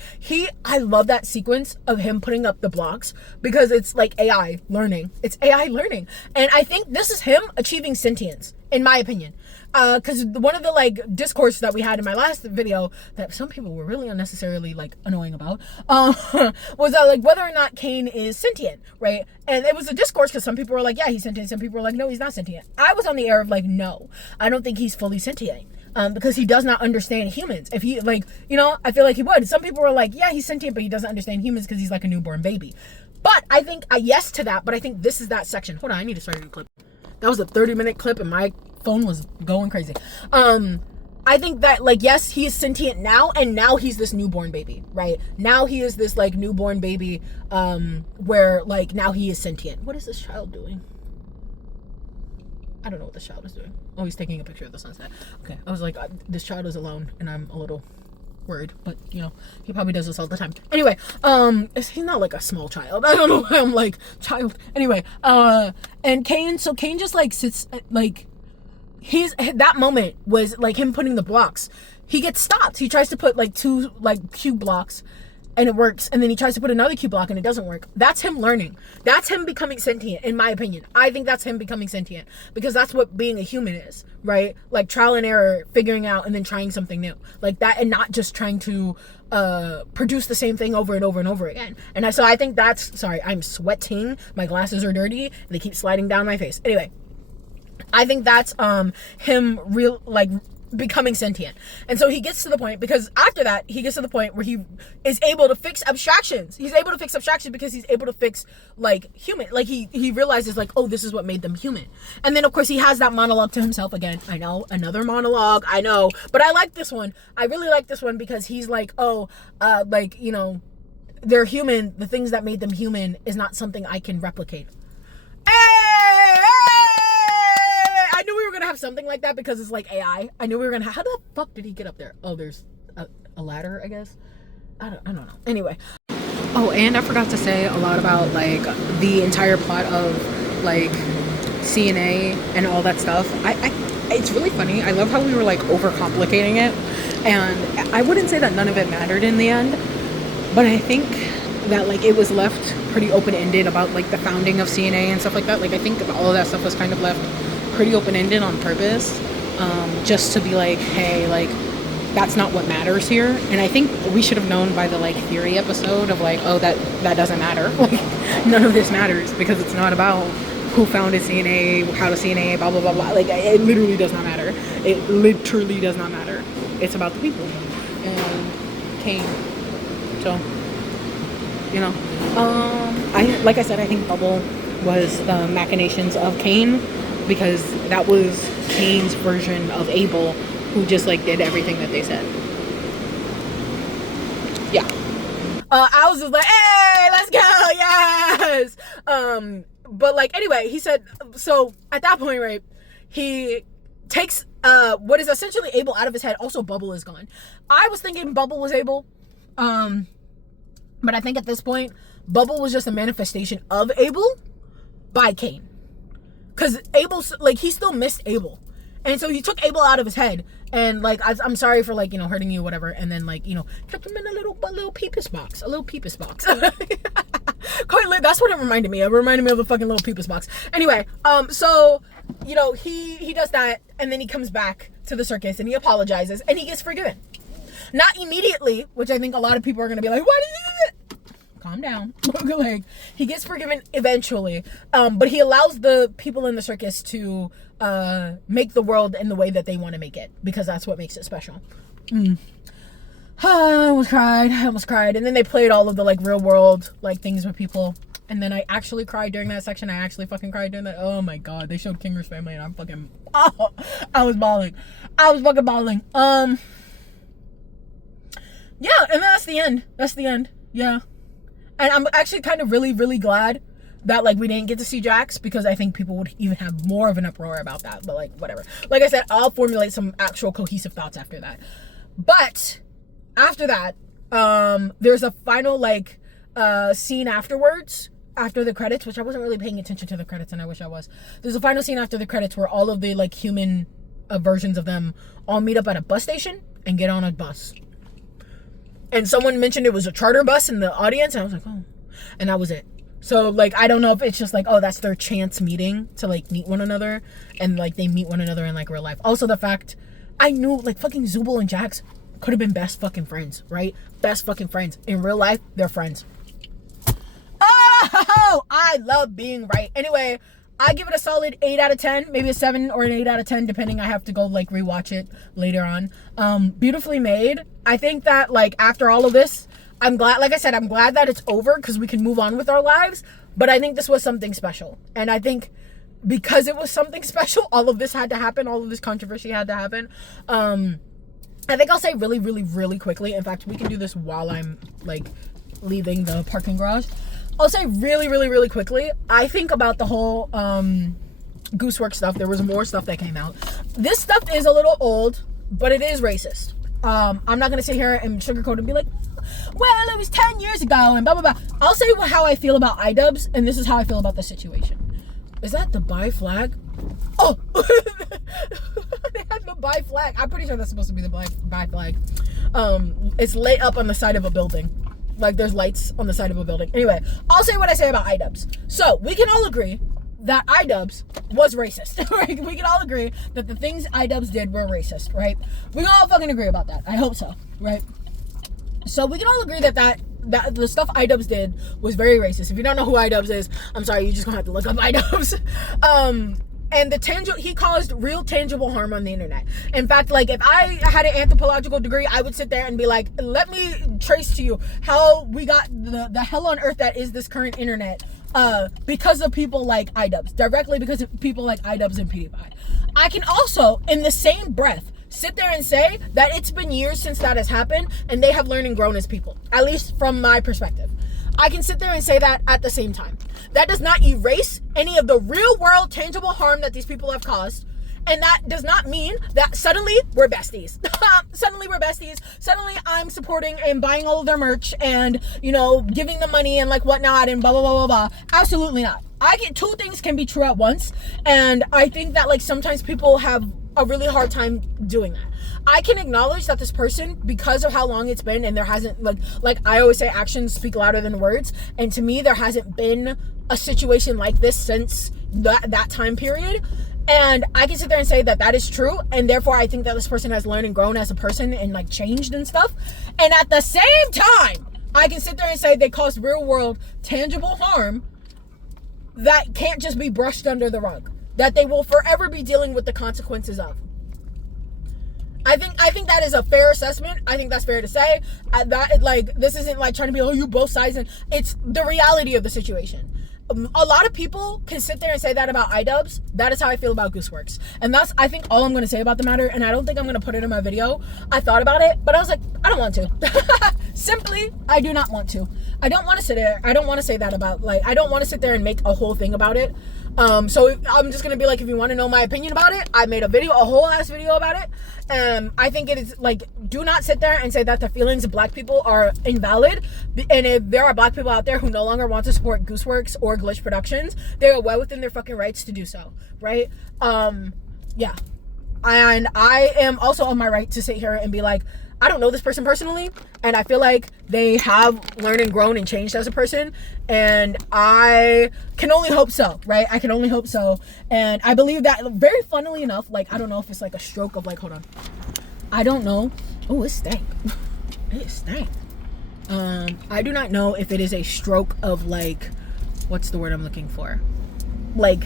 I love that sequence of him putting up the blocks because it's like AI learning. It's AI learning. And I think this is him achieving sentience, in my opinion. Because one of the like discourse that we had in my last video that some people were really unnecessarily like annoying about was like whether or not Kane is sentient, right? And it was a discourse because some people were like, yeah, he's sentient. Some people were like, no, he's not sentient. I was on the air of like, no, I don't think he's fully sentient. Because he does not understand humans. If he like, I feel like he would. Some people were like, yeah, he's sentient, but he doesn't understand humans because he's like a newborn baby. But I think yes to that. But I think this is that section. Hold on, I need to start a new clip. That was a 30-minute clip and my phone was going crazy. I think that like, yes, he is sentient now, and now he's this newborn baby, right? Now he is this like newborn baby, where like now he is sentient. What is this child doing? I don't know what this child is doing. Oh, he's taking a picture of the sunset. Okay, I was like, this child is alone and I'm a little worried, but he probably does this all the time. Anyway, he's not like a small child. I don't know why I'm like child. Anyway, and Kane just like sits like, that moment was like him putting the blocks. He gets stopped. He tries to put like 2 like cube blocks and it works, and then he tries to put another cube block and it doesn't work. That's him learning. That's him becoming sentient, in my opinion. I think that's him becoming sentient because that's what being a human is, right? Like trial and error, figuring out and then trying something new like that, and not just trying to produce the same thing over and over and over again. And so I think that's, sorry, I'm sweating, my glasses are dirty, they keep sliding down my face. Anyway, I think that's him becoming sentient. And so he gets to the point, because after that he gets to the point where he is able to fix abstractions. He's able to fix abstractions because he's able to fix like human, like he realizes like, oh, this is what made them human. And then of course he has that monologue to himself again. I know, another monologue, I know, but I like this one. I really like this one because he's like, oh, like, they're human. The things that made them human is not something I can replicate. I knew we were gonna have something like that because it's like AI. I knew we were gonna have, how the fuck did he get up there? Oh, there's a ladder, I guess. I don't know. Anyway. Oh, and I forgot to say a lot about like the entire plot of like CNA and all that stuff. It's really funny. I love how we were like overcomplicating it, and I wouldn't say that none of it mattered in the end, but I think that like it was left pretty open-ended about like the founding of CNA and stuff like that. Like I think all of that stuff was kind of left pretty open-ended on purpose, just to be like, hey, like that's not what matters here. And I think we should have known by the like theory episode of like, oh, that doesn't matter. Like none of this matters because it's not about who founded CNA, how to CNA, blah blah blah blah. Like it literally does not matter. It literally does not matter. It's about the people and Kane. So like I said, I think Bubble was the machinations of Kane, because that was Kane's version of Abel, who just like did everything that they said. Yeah. I was just like, hey, let's go, yes. But like, anyway, he said, so at that point, right, he takes what is essentially Abel out of his head. Also, Bubble is gone. I was thinking Bubble was Abel, but I think at this point, Bubble was just a manifestation of Abel by Kane. Because Abel, like, he still missed Abel. And so he took Abel out of his head. And, like, I'm sorry for, like, hurting you, whatever. And then, like, kept him in a little peepus box. A little peepus box. That's what it reminded me. It reminded me of a fucking little peepus box. Anyway, so, you know, he does that, and then he comes back to the circus and he apologizes and he gets forgiven. Not immediately, which I think a lot of people are gonna be like, "What is it?" Calm down. Like, he gets forgiven eventually, but he allows the people in the circus to make the world in the way that they want to make it, because that's what makes it special. I almost cried. And then they played all of the like real world like things with people, and then I actually cried during that section. I actually fucking cried during that. Oh my god, they showed Kinger's family, and I was bawling. I was fucking bawling. Yeah, and that's the end. Yeah. And I'm actually kind of really, really glad that like we didn't get to see Jax, because I think people would even have more of an uproar about that. But like, whatever. Like I said, I'll formulate some actual cohesive thoughts after that. But after that, there's a final like scene afterwards, after the credits, which I wasn't really paying attention to the credits, and I wish I was. There's a final scene after the credits where all of the like human versions of them all meet up at a bus station and get on a bus. And someone mentioned it was a charter bus in the audience, and I was like, oh. And that was it. So, like, I don't know if it's just like, oh, that's their chance meeting to, like, meet one another. And, like, they meet one another in, like, real life. Also, the fact, I knew, like, fucking Zubul and Jax could have been best fucking friends, right? Best fucking friends. In real life, they're friends. Oh, I love being right. Anyway, I give it a solid 8 out of 10, maybe a 7 or an 8 out of 10, depending. I have to go like rewatch it later on. Beautifully made. I think that like after all of this, I'm glad, like I said, I'm glad that it's over, because we can move on with our lives. But I think this was something special. And I think because it was something special, all of this had to happen. All of this controversy had to happen. I think I'll say really, really, really quickly. In fact, we can do this while I'm like leaving the parking garage. I'll say really, really, really quickly, I think about the whole Goosework stuff. There was more stuff that came out. This stuff is a little old, but it is racist. I'm not going to sit here and sugarcoat and be like, well, it was 10 years ago and blah, blah, blah. I'll say how I feel about iDubbbz, and this is how I feel about the situation. Is that the bi flag? Oh! They had the bi flag. I'm pretty sure that's supposed to be the bi flag. It's lit up on the side of a building. Like, there's lights on the side of a building. Anyway, I'll say what I say about iDubbbz. So, we can all agree that iDubbbz was racist, right? We can all agree that the things iDubbbz did were racist, right? We can all fucking agree about that. I hope so, right? So, we can all agree that the stuff iDubbbz did was very racist. If you don't know who iDubbbz is, I'm sorry, you're just gonna have to look up iDubbbz. And he caused real tangible harm on the internet. In fact, like, if I had an anthropological degree, I would sit there and be like, let me trace to you how we got the hell on earth that is this current internet, because of people like iDubbbz, directly because of people like iDubbbz and PewDiePie. I can also, in the same breath, sit there and say that it's been years since that has happened, and they have learned and grown as people, at least from my perspective. I can sit there and say that at the same time. That does not erase any of the real world tangible harm that these people have caused. And that does not mean that suddenly we're besties. Suddenly we're besties. Suddenly I'm supporting and buying all of their merch and, you know, giving them money and like whatnot and blah, blah, blah, blah, blah. Absolutely not. Two things can be true at once. And I think that like sometimes people have a really hard time doing that. I can acknowledge that this person, because of how long it's been, and there hasn't, like I always say, actions speak louder than words. And to me, there hasn't been a situation like this since that time period. And I can sit there and say that that is true. And therefore, I think that this person has learned and grown as a person and like changed and stuff. And at the same time, I can sit there and say they caused real world tangible harm that can't just be brushed under the rug, that they will forever be dealing with the consequences of. I think that is a fair assessment. I think that's fair to say. This isn't like trying to be, oh, you both sides. And it's the reality of the situation. A lot of people can sit there and say that about iDubbbz. That is how I feel about Gooseworks. And that's, I think, all I'm going to say about the matter. And I don't think I'm going to put it in my video. I thought about it, but I was like, I don't want to. Simply, I do not want to. I don't want to sit there. I don't want to say that about, like, I don't want to sit there and make a whole thing about it. So I'm just going to be like, if you want to know my opinion about it, I made a whole ass video about it. I think it is like, do not sit there and say that the feelings of black people are invalid. And if there are black people out there who no longer want to support Gooseworks or Glitch Productions, they are well within their fucking rights to do so, right? Yeah. And I am also on my right to sit here and be like, I don't know this person personally, and I feel like they have learned and grown and changed as a person, and I can only hope so, right? I can only hope so. And I believe that, very funnily enough, like, I don't know if it's like a stroke of like, hold on, I don't know. Oh, it stank. It stank. I do not know if it is a stroke of like, what's the word I'm looking for? Like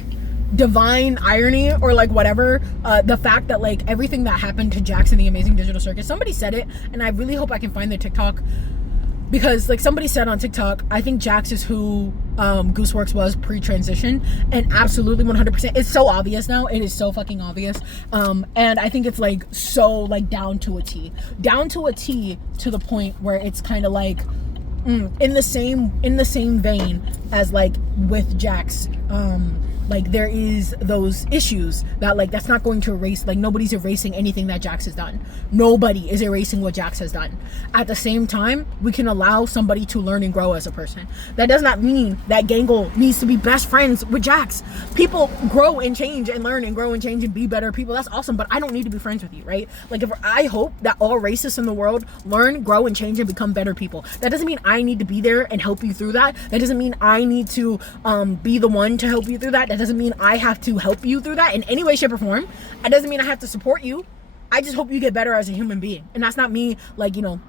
divine irony or like whatever. The fact that like everything that happened to Jax in the Amazing Digital Circus, somebody said it, and I really hope I can find their TikTok, because like somebody said on TikTok, I think Jax is who Gooseworks was pre-transition, and absolutely 100%. It's so obvious now. It is so fucking obvious. And I think it's like so like down to a T to the point where it's kind of like in the same vein as like with Jax. Like there is those issues that like that's not going to erase, like nobody's erasing anything that Jax has done. Nobody is erasing what Jax has done. At the same time, we can allow somebody to learn and grow as a person. That does not mean that Gangle needs to be best friends with Jax. People grow and change and learn and grow and change and be better people. That's awesome, but I don't need to be friends with you, right? Like I hope that all racists in the world learn, grow, and change and become better people. That doesn't mean I need to be there and help you through that. That doesn't mean I need to be the one to help you through that. That doesn't mean I have to help you through that in any way, shape, or form. It doesn't mean I have to support you. I just hope you get better as a human being. And that's not me, like, you know,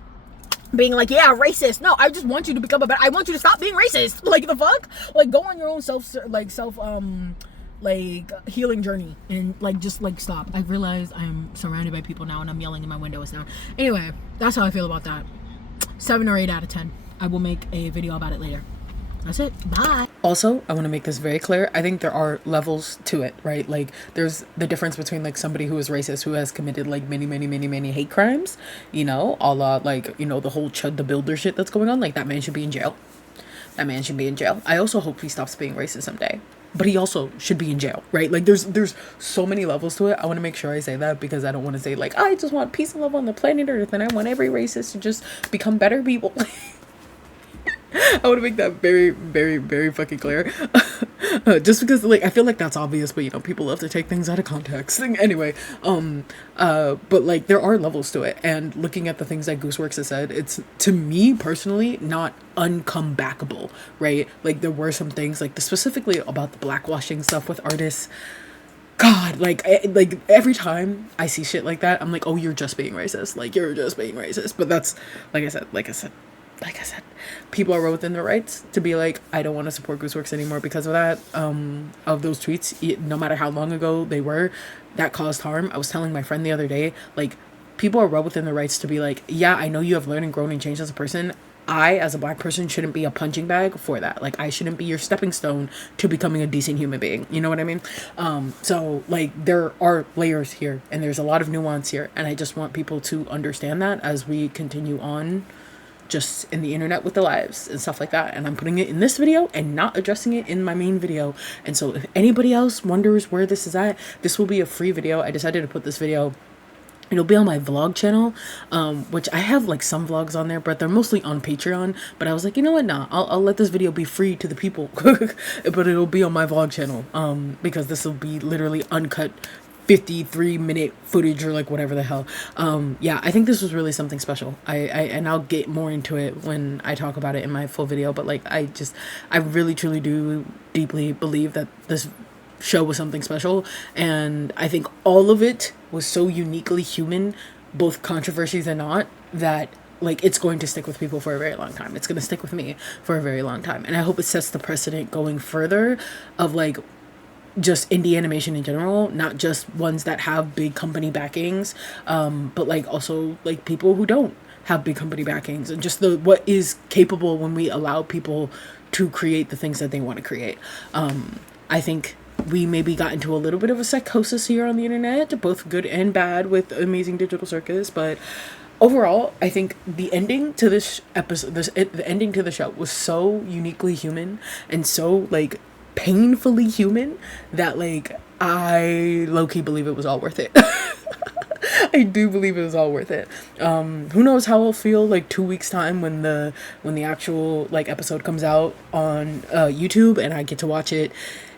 being like, yeah, racist. No, I just want you to become a better, I want you to stop being racist. Like, the fuck? Like, go on your own self healing journey and like just like stop. I realize I'm surrounded by people now and I'm yelling and my window is down. Anyway, that's how I feel about that. 7 or 8 out of 10. I will make a video about it later. That's it. Bye. Also, I want to make this very clear. I think there are levels to it, right? Like, there's the difference between, like, somebody who is racist, who has committed, like, many hate crimes, you know, a la, like, you know, the whole Chud the Builder shit that's going on. Like, that man should be in jail. That man should be in jail. I also hope he stops being racist someday. But he also should be in jail, right? Like, there's so many levels to it. I want to make sure I say that because I don't want to say, like, I just want peace and love on the planet Earth and I want every racist to just become better people. I want to make that very fucking clear. Just because, like, I feel like that's obvious, but, you know, people love to take things out of context. Anyway, but, like, there are levels to it. And looking at the things that Gooseworks has said, it's, to me, personally, not uncomebackable, right? Like, there were some things, like, specifically about the blackwashing stuff with artists. God, like every time I see shit like that, I'm like, oh, you're just being racist. Like, you're just being racist. But that's, like I said, people are within their rights to be like, I don't want to support Gooseworks anymore because of that, of those tweets, no matter how long ago they were, that caused harm. I was telling my friend the other day, like, people are well within their rights to be like, yeah, I know you have learned and grown and changed as a person. I, as a black person, shouldn't be a punching bag for that. Like, I shouldn't be your stepping stone to becoming a decent human being. You know what I mean? So, like, there are layers here, and there's a lot of nuance here, and I just want people to understand that as we continue on just in the internet with the lives and stuff like that. And I'm putting it in this video and not addressing it in my main video. And so if anybody else wonders where this is at, this will be a free video. I decided to put this video, it'll be on my vlog channel, which I have like some vlogs on there, but they're mostly on Patreon. But I was like, you know what, nah, I'll let this video be free to the people. But it'll be on my vlog channel, because this will be literally uncut 53-minute footage or like whatever the hell. Yeah, I think this was really something special. And I'll get more into it when I talk about it in my full video, but like I really truly do deeply believe that this show was something special, and I think all of it was so uniquely human, both controversies and not, that like it's going to stick with people for a very long time. It's going to stick with me for a very long time, and I hope it sets the precedent going further of like just indie animation in general, not just ones that have big company backings, but like also like people who don't have big company backings, and just the what is capable when we allow people to create the things that they want to create. I think we maybe got into a little bit of a psychosis here on the internet, both good and bad, with Amazing Digital Circus, but overall, I think the ending to this episode, the ending to the show was so uniquely human and so like painfully human that like I low-key believe it was all worth it. I do believe it was all worth it. Who knows how I'll feel like 2 weeks time when the actual like episode comes out on YouTube and I get to watch it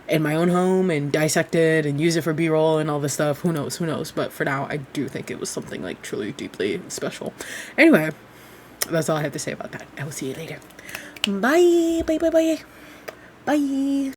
in my own home and dissect it and use it for b-roll and all this stuff. Who knows, but for now I do think it was something like truly deeply special. Anyway, that's all I have to say about that. I will see you later. Bye.